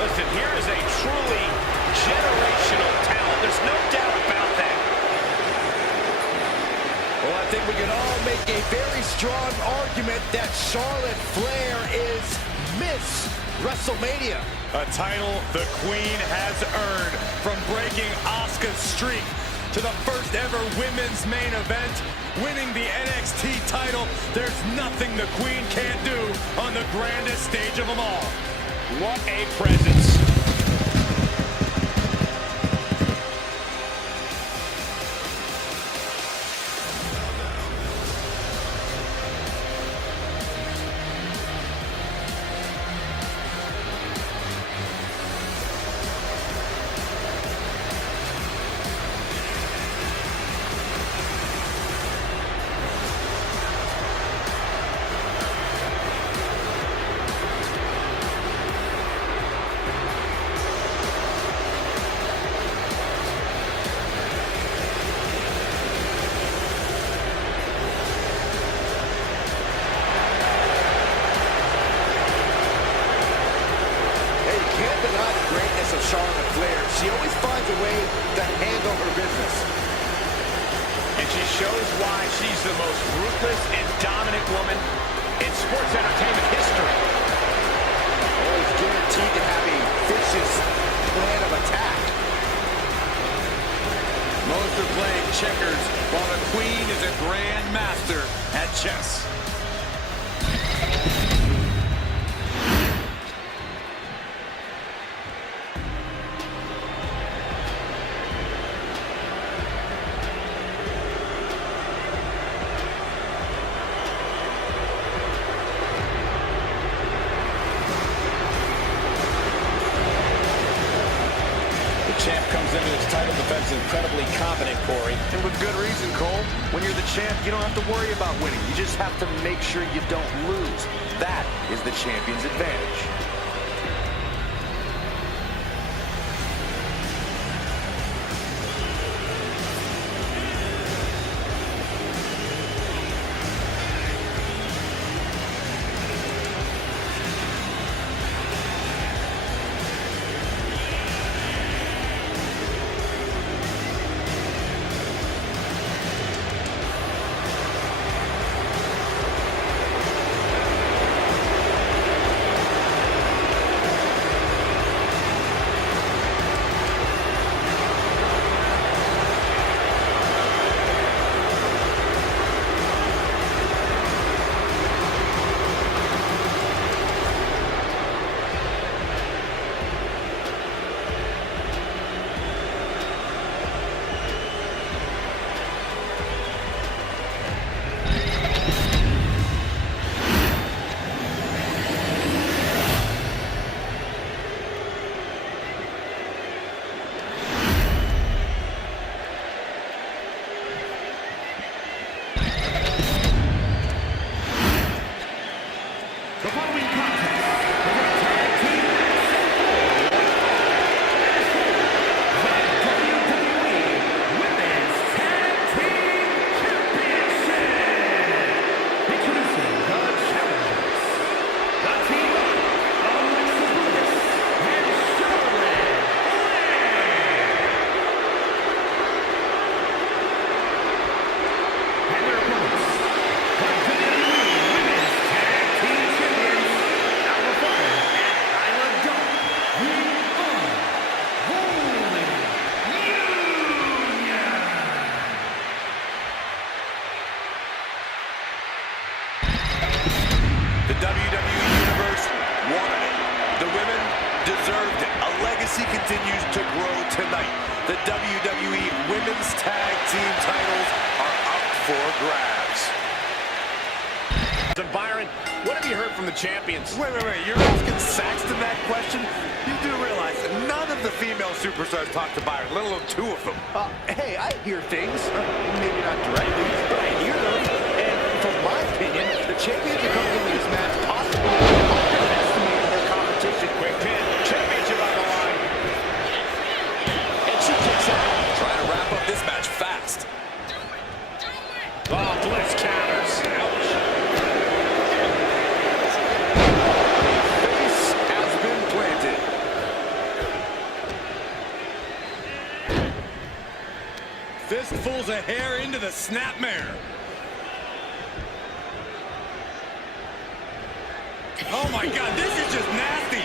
Listen, here is a truly generational talent. There's no doubt about that. Well, I think we can all make a very strong argument that Charlotte Flair is Miss WrestleMania. A title the Queen has earned from breaking Asuka's streak to the first ever women's main event, winning the NXT title. There's nothing the Queen can't do on the grandest stage of them all. What a presence. Charlotte Flair. She always finds a way to handle her business. And she shows why she's the most ruthless and dominant woman in sports entertainment history. Always guaranteed to have a vicious plan of attack. Most are playing checkers, while the Queen is a grand master at chess. Champ comes into his title defense incredibly confident, Corey. And with good reason, Cole. When you're the champ, you don't have to worry about winning. You just have to make sure you don't lose. That is the champion's advantage. Continues to grow tonight. The WWE Women's Tag Team titles are up for grabs. And Byron, what have you heard from the champions? Wait. You're asking Saxton that question? You do realize that none of the female superstars talk to Byron, let alone two of them. Hey, I hear things. Maybe not directly, but I hear them. And from my opinion, the champions are coming into this match possibly underestimating their competition. Quick pin. Championship on the line. And she kicks out. Trying to wrap up this match fast. Oh, Bliss counters. Ouch. Face has been planted. Fistfuls of hair into the snapmare. Oh my God, this is just nasty.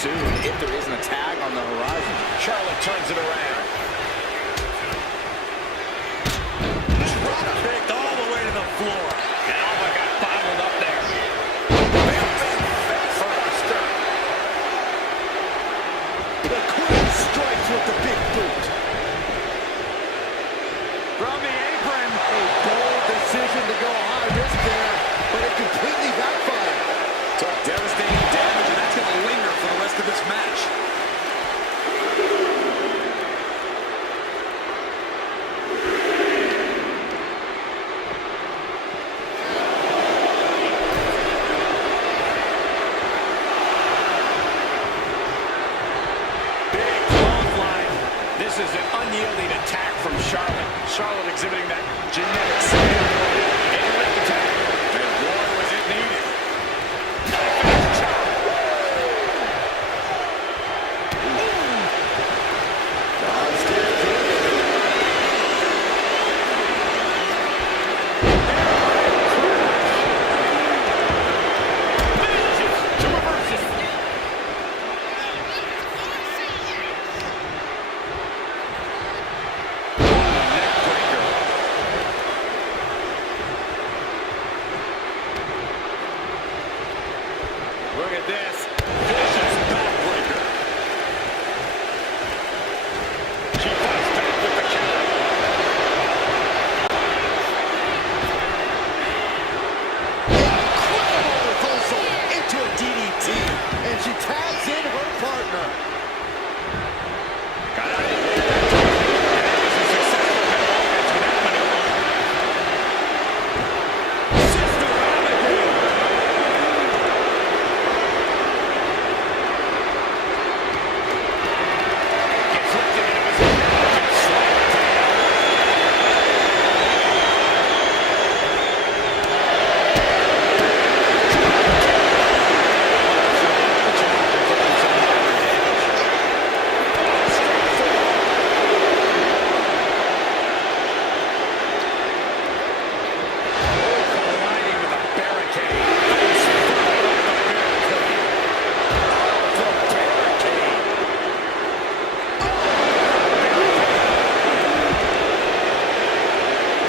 soon if there isn't a tag on the horizon. Charlotte turns it around. Drop kicked all the way to the floor. And Alba got bottled up there. Faster. The Queen strikes with the big boot. From the apron. A bold decision to go high risk there, but it completely backfired. Took devastating damage, and that's going to linger for the rest of this match. Big clothesline. This is an unyielding attack from Charlotte. Charlotte exhibiting that genetic skill. And with the tag. And boy, was it needed. Look at this. Vicious backbreaker. She fights back with the counter. Incredible reversal into a DDT, and she tags in her partner. Got out of here. And it was a successful head offense with that maneuver. Systematically. Gets lifted into position. Gets slammed down. Colliding with a barricade. The barricade.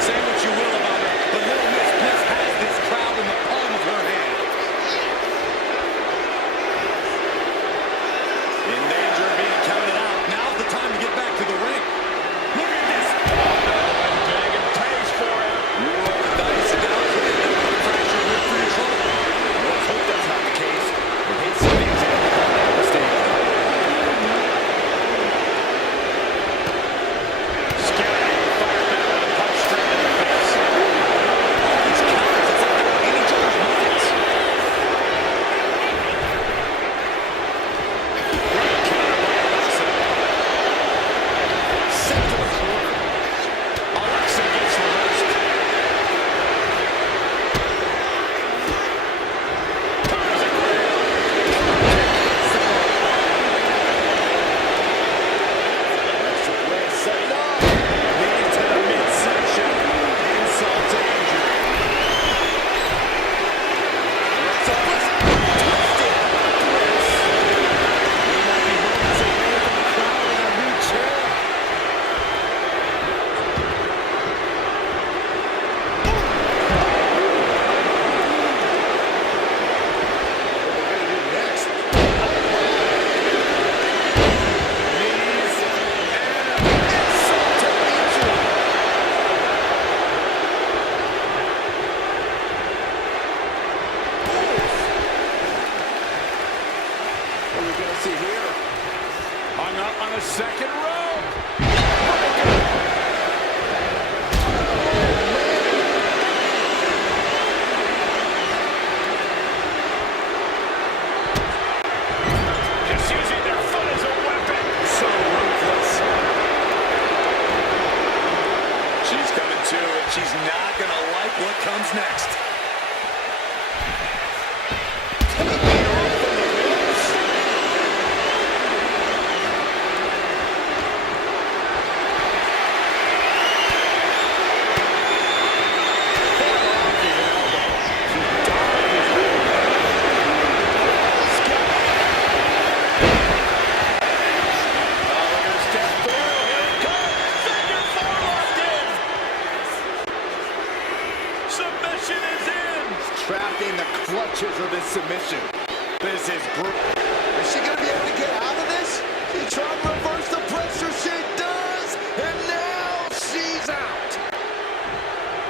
Say what you will about her, but Little Miss Bliss has this crowd in the palm of her hand. In danger of being counted out. Now's the time to get back to the ring. Look at this. Big and pays for it. You roll the dice, and now it's in there with a fractured rib for your shoulder. Let's hope that's not the case. We hate seeing the example of that mistake. Scary. Fire back with a punch straight in the face. All these counters, it's like they're in each other's minds. Right counter by Alexa. Sent to the corner. Alexa gets reversed. Powers it. Alexa Bliss setting up. Lead to the midsection. Insult to injury. Alexa Bliss twisted. Bliss. We might be moments away from the crowd in a new chair. What are they gonna do next? Knees. Insult to injury. What are we gonna see here? Hung up on the second rope. Just using their foot as a weapon. So ruthless. She's coming to, and she's not going to like what comes next. Scott Submission is in. Trapped in the clutches of this submission. This is brutal. Is she going to be able to get out of this? She tried to reverse the pressure. She does. And now she's out.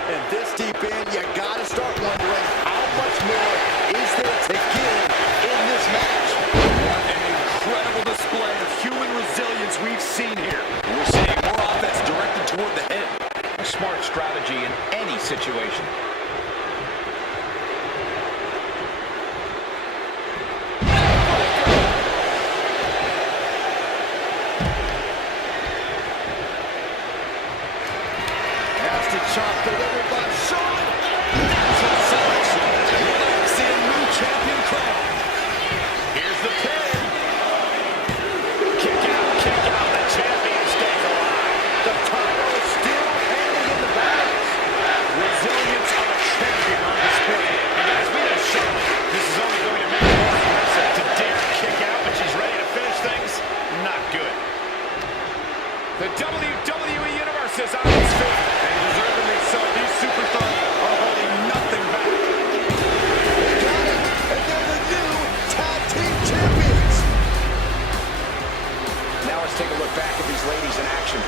And this deep in, you got to start wondering how much more is there to give in this match. What an incredible display of human resilience we've seen here. We're seeing more offense directed toward the head. A smart strategy in any situation. Chop delivered by Charlotte. Natural selection. Locks in new champion crown. Here's the pin. Kick out, kick out. The champion stays alive. The title is still hanging in the balance. Resilience of a champion on display. And guys, we know Charlotte. This is only going to make it more impressive. To dare kick out when she's ready to finish things, not good. The WWE Universe is on its feet. And deservedly so. These superstars are holding nothing back. They got it, and they're the new tag team champions. Now let's take a look back at these ladies in action.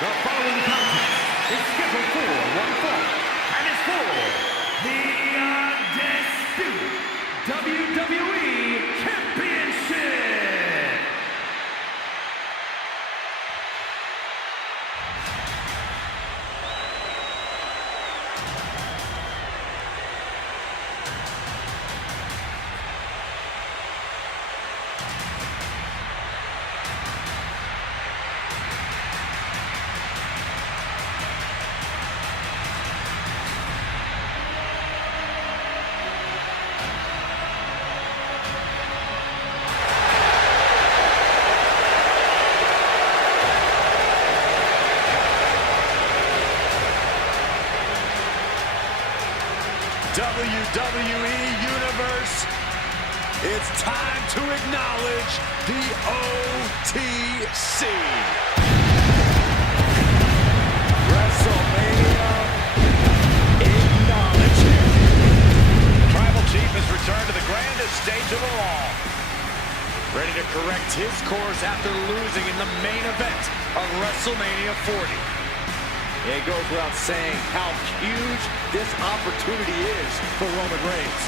The following contest is scheduled for one fall, and is for the Undisputed WWE Championship. WWE Universe, it's time to acknowledge the OTC. WrestleMania acknowledgement. Tribal Chief has returned to the grandest stage of them all. Ready to correct his course after losing in the main event of WrestleMania 40. It goes without saying how huge this opportunity is for Roman Reigns.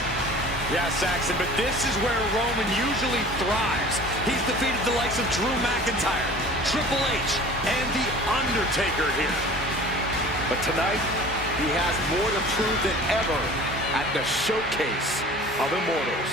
Yeah, Saxon, but this is where Roman usually thrives. He's defeated the likes of Drew McIntyre, Triple H, and The Undertaker here. But tonight, He has more to prove than ever at the Showcase of Immortals.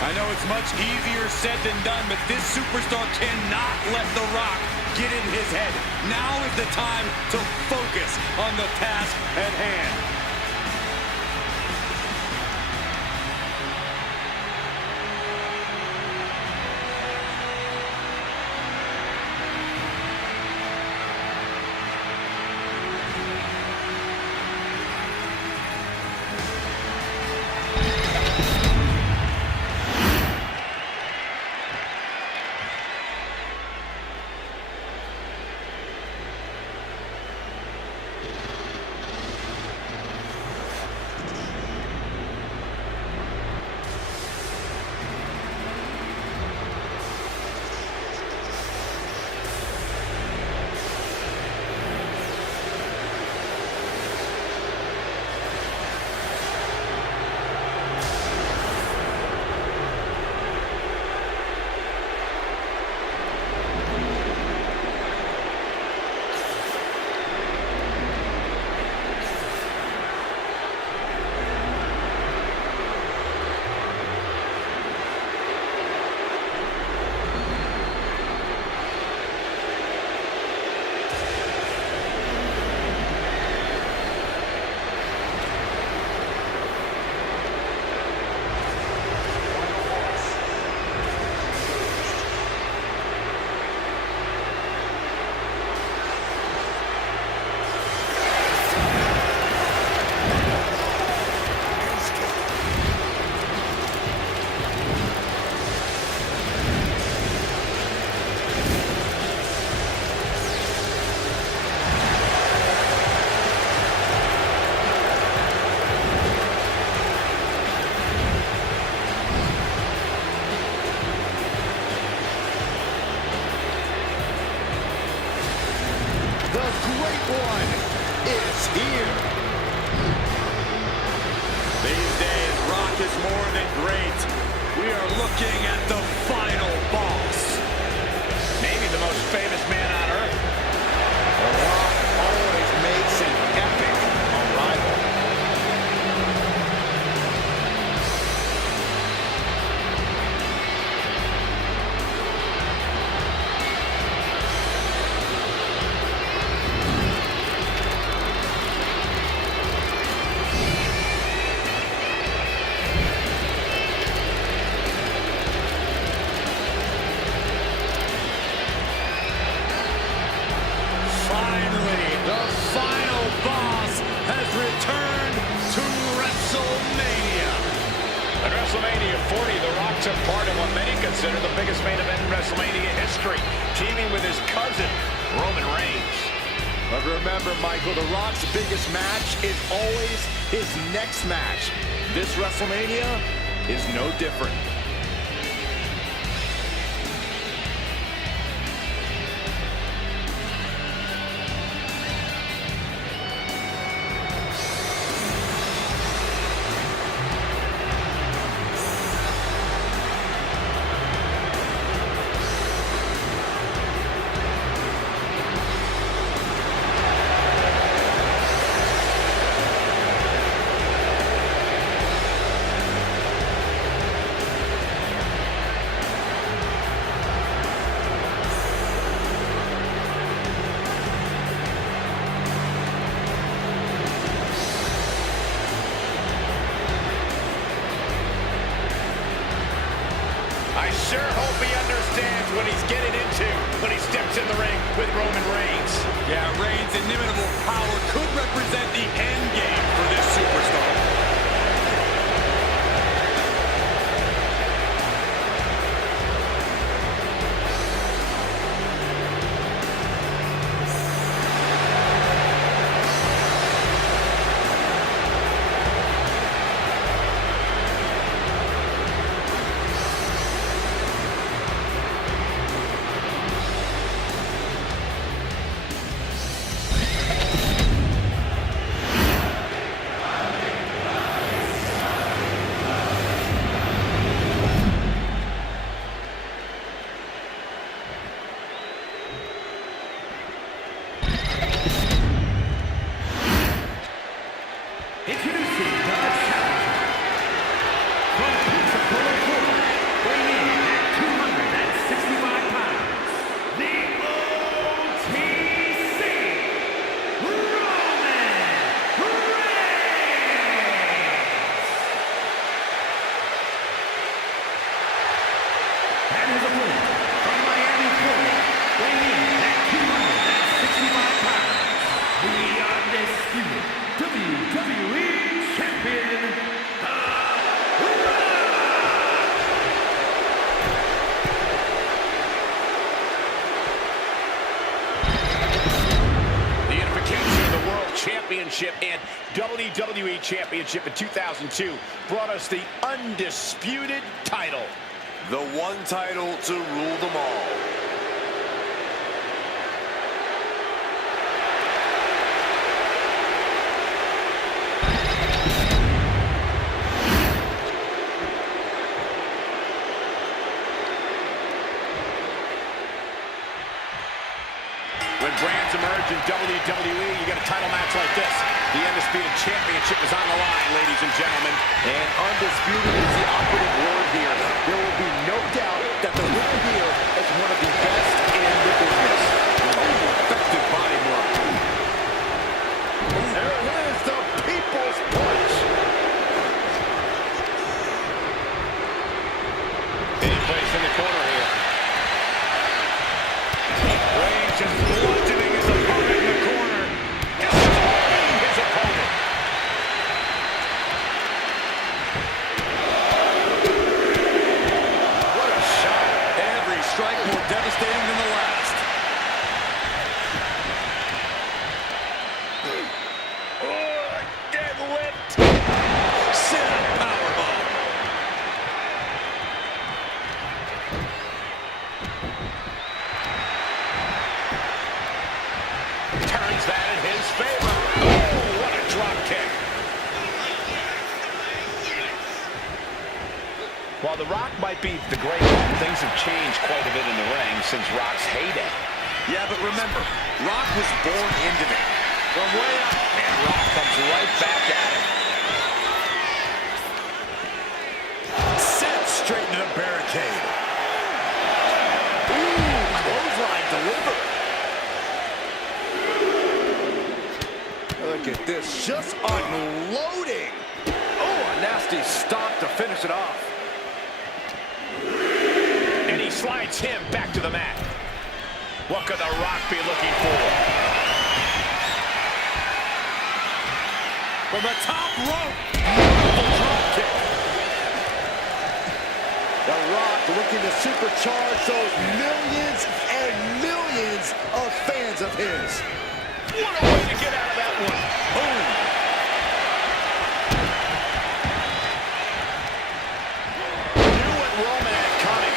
I know it's much easier said than done, but this superstar cannot let The Rock get in his head. Now is the time to focus on the task at hand. One is here. These days, Rock is more than great. We are looking at the final boss. Maybe the most famous man on earth. The Rock always makes an epic arrival. Finally, the final boss has returned to WrestleMania. At WrestleMania 40, The Rock took part in what many consider the biggest main event in WrestleMania history, teaming with his cousin, Roman Reigns. But remember, Michael, The Rock's biggest match is always his next match. This WrestleMania is no different. getting into when he steps in the ring with Roman Reigns. Yeah, Reigns' inimitable power could represent the end game for this superstar. Introducing the challenger from Pensacola, Florida, weighing in at 265 pounds, the OTC, Roman Reigns. And his opponent from Miami, Florida, weighing in at 265 pounds, the undisputed WWE Champion, The Rock! The unification of the World Championship and WWE Championship in 2002 brought us the undisputed title. The one title to rule them all. When brands emerge in WWE, you get a title match like this. The Undisputed Championship is on the line, ladies and gentlemen. And undisputed is the operative word here. There will be no doubt that the winner here is one of the best in the business. Effective body blow. There is the People's Punch. Any place in the corner here. Reigns just bludgeoning his opponent in the corner. Destroying his opponent. What a shot. Every strike more devastating than the last. Oh, get whipped. Sit powerbomb. Turns that in his favor. Oh, what a drop kick. While The Rock might be the great one, things have changed quite a bit in the ring since Rock's heyday. Yeah, but remember, Rock was born into it. From way up, And Rock comes right back at him. sent straight into the barricade. Ooh, clothesline delivered. Look at this, just unloading. Oh, a nasty stop to finish it off. And he slides him back to the mat. What could The Rock be looking for? From the top rope. Beautiful drop kick. The Rock looking to supercharge those millions and millions of fans of his. What a way to get out of that one. Boom. Knew what Roman had coming.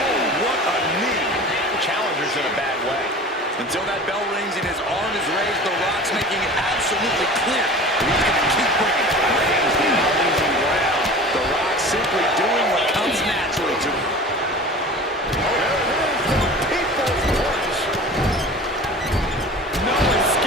Oh, what a knee. The challenger's in a bad way. Until that bell rings and his arm is raised, The Rock's making it absolutely clear he's going to keep bringing it. Reigns now losing ground. The Rock simply doing what comes naturally to him. There is the People's Punch. No escape.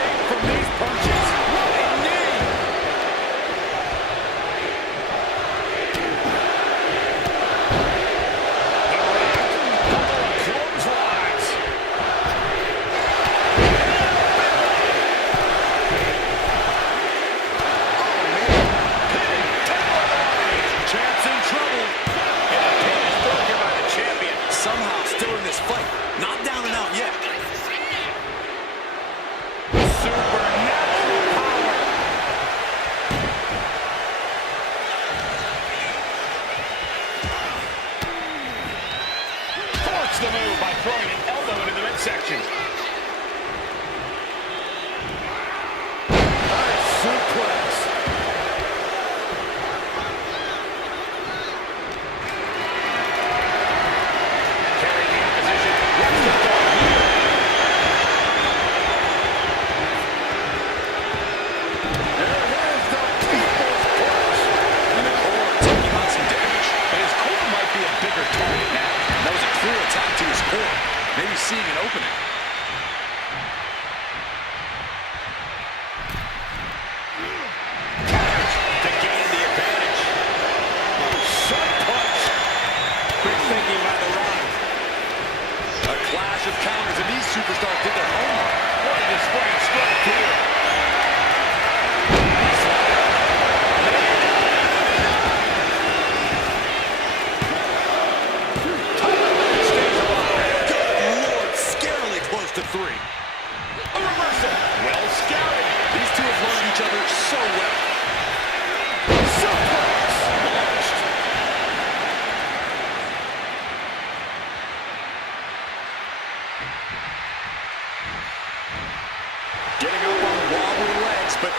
but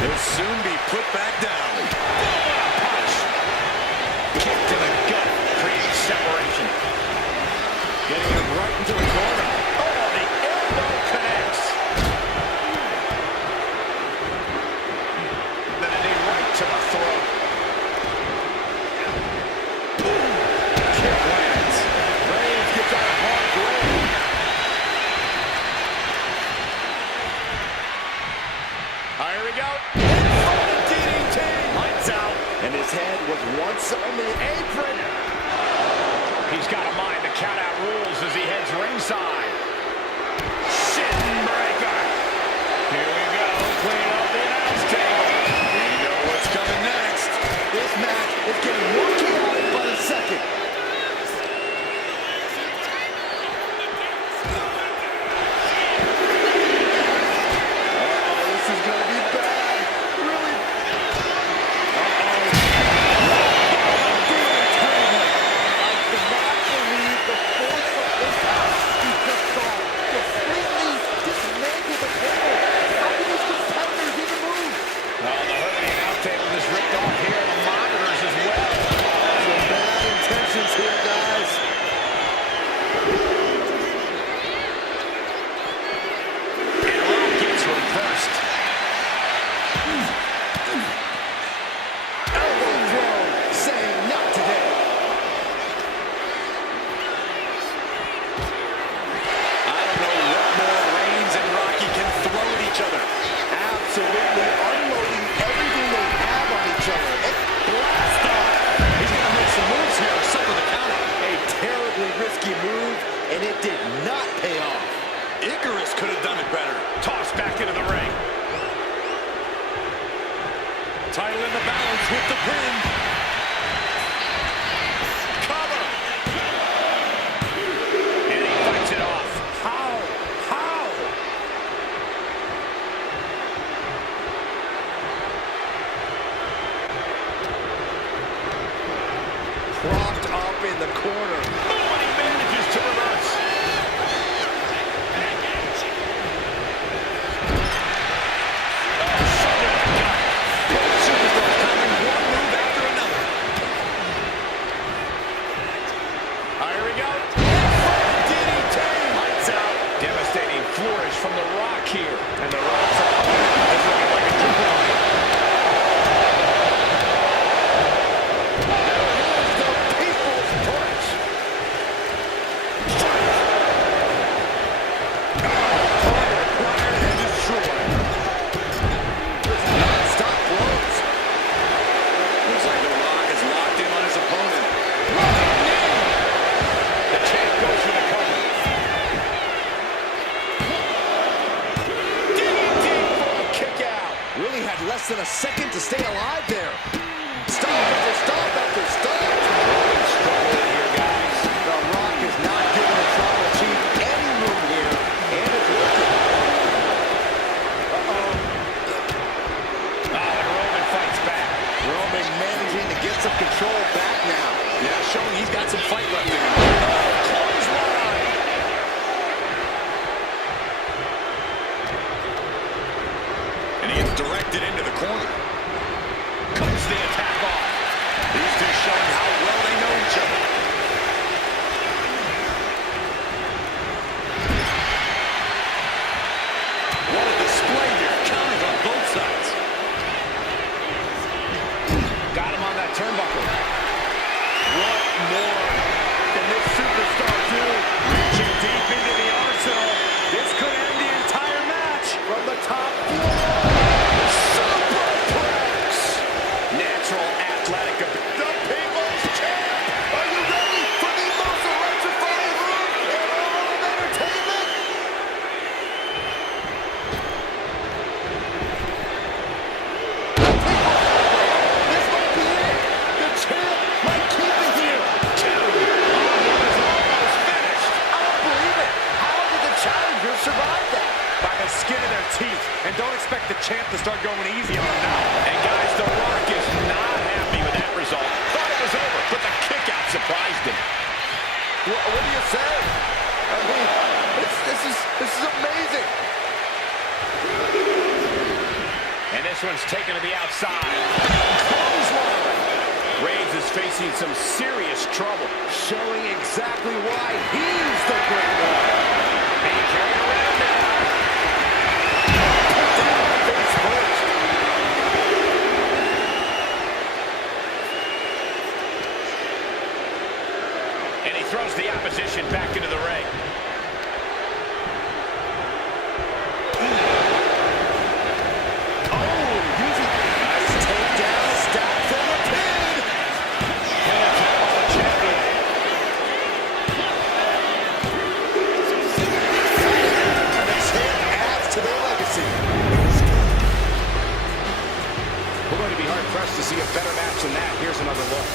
he'll soon be put back down. Punch. Kick to the gut creates separation. Getting him right into the corner. Oh, the elbow connects. Then a knee right to the throat. Kick lands. Reigns gets out of harm's way. Here we go. DDT. Lights out. And his head was once on the apron. He's got a mind to count out rules as he heads ringside. Shin breaker. Here we go. Clean up the announce table. We know what's coming next. This match is getting more chaotic by the second. This is going to be bad. Really. I cannot believe the force of this house. He just saw completely dismantle the table. How do these competitors even move? Well, the hurting announce table is ripped off here. The monitors as well. Some bad intentions here, guys. And Rock gets reversed. Elbow throw, saying not today. I don't know what more Reigns and Rocky can throw at each other. Absolutely unloading everything they have on each other. And blast off. He's going to make some moves here to suffer the counter. A terribly risky move, and it did not pay off. Icarus could have done it better. Tossed back into the ring. Title in the balance with the pin. Cover. And he fights it off. How? Propped up in the corner. Oh, and he manages to reverse. Both superstars countering one move after another. Here we go. DDT. Lights out. Devastating flourish from The Rock here. And The Rock's opponent is looking like a triple. The people's punch. Acquired and destroyed. Non-stop blows. Looks like The Rock is locked in on his opponent. The champ goes for the cover. DDT for a kick out. Really had less than a second to stay alive there. Stop after stop after stop. Struggling here, guys. The Rock is not giving the Tribal Chief any room here, and it's working. And Roman fights back. Roman managing to get some control back now. Yeah, showing he's got some fight left in him. Clothesline. And he gets directed into the corner. Cuts the attack off. These two showing how well they know each other. What a display here. Counters on both sides. Got him on that turnbuckle. What more can this superstar do? Reaching deep into the arsenal. This could end the entire match. From the top floor. Superplex. Natural athletic ability. The People's Champ. Are you ready for the most electrifying move in all of entertainment? This might be it. The champ might keep it here. Almost finished. I don't believe it. How did the challengers survive that? By the skin of their teeth. And don't expect the champ to start going easy on him now. And guys, The Rock is not happy with that result. Thought it was over, but the kick out surprised him. What do you say? I mean, this is amazing. this one's taken to the outside. Clothesline. Reigns is facing some serious trouble. Showing exactly why he's the great one. Being carried around now. Down face first. And he throws the opposition back into the ring. We're going to be hard-pressed to see a better match than that. Here's another look.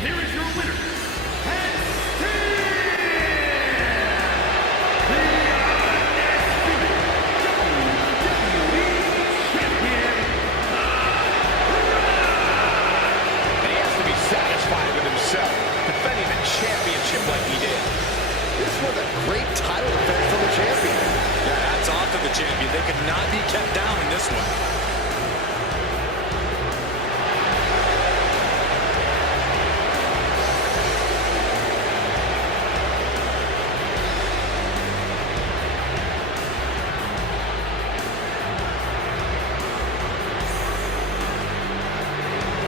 Here is your winner, and still the undisputed WWE Champion, And he has to be satisfied with himself, defending the championship like he did. This was a great title defense for the champion. Yeah, hats off to the champion. They could not be kept down in this one.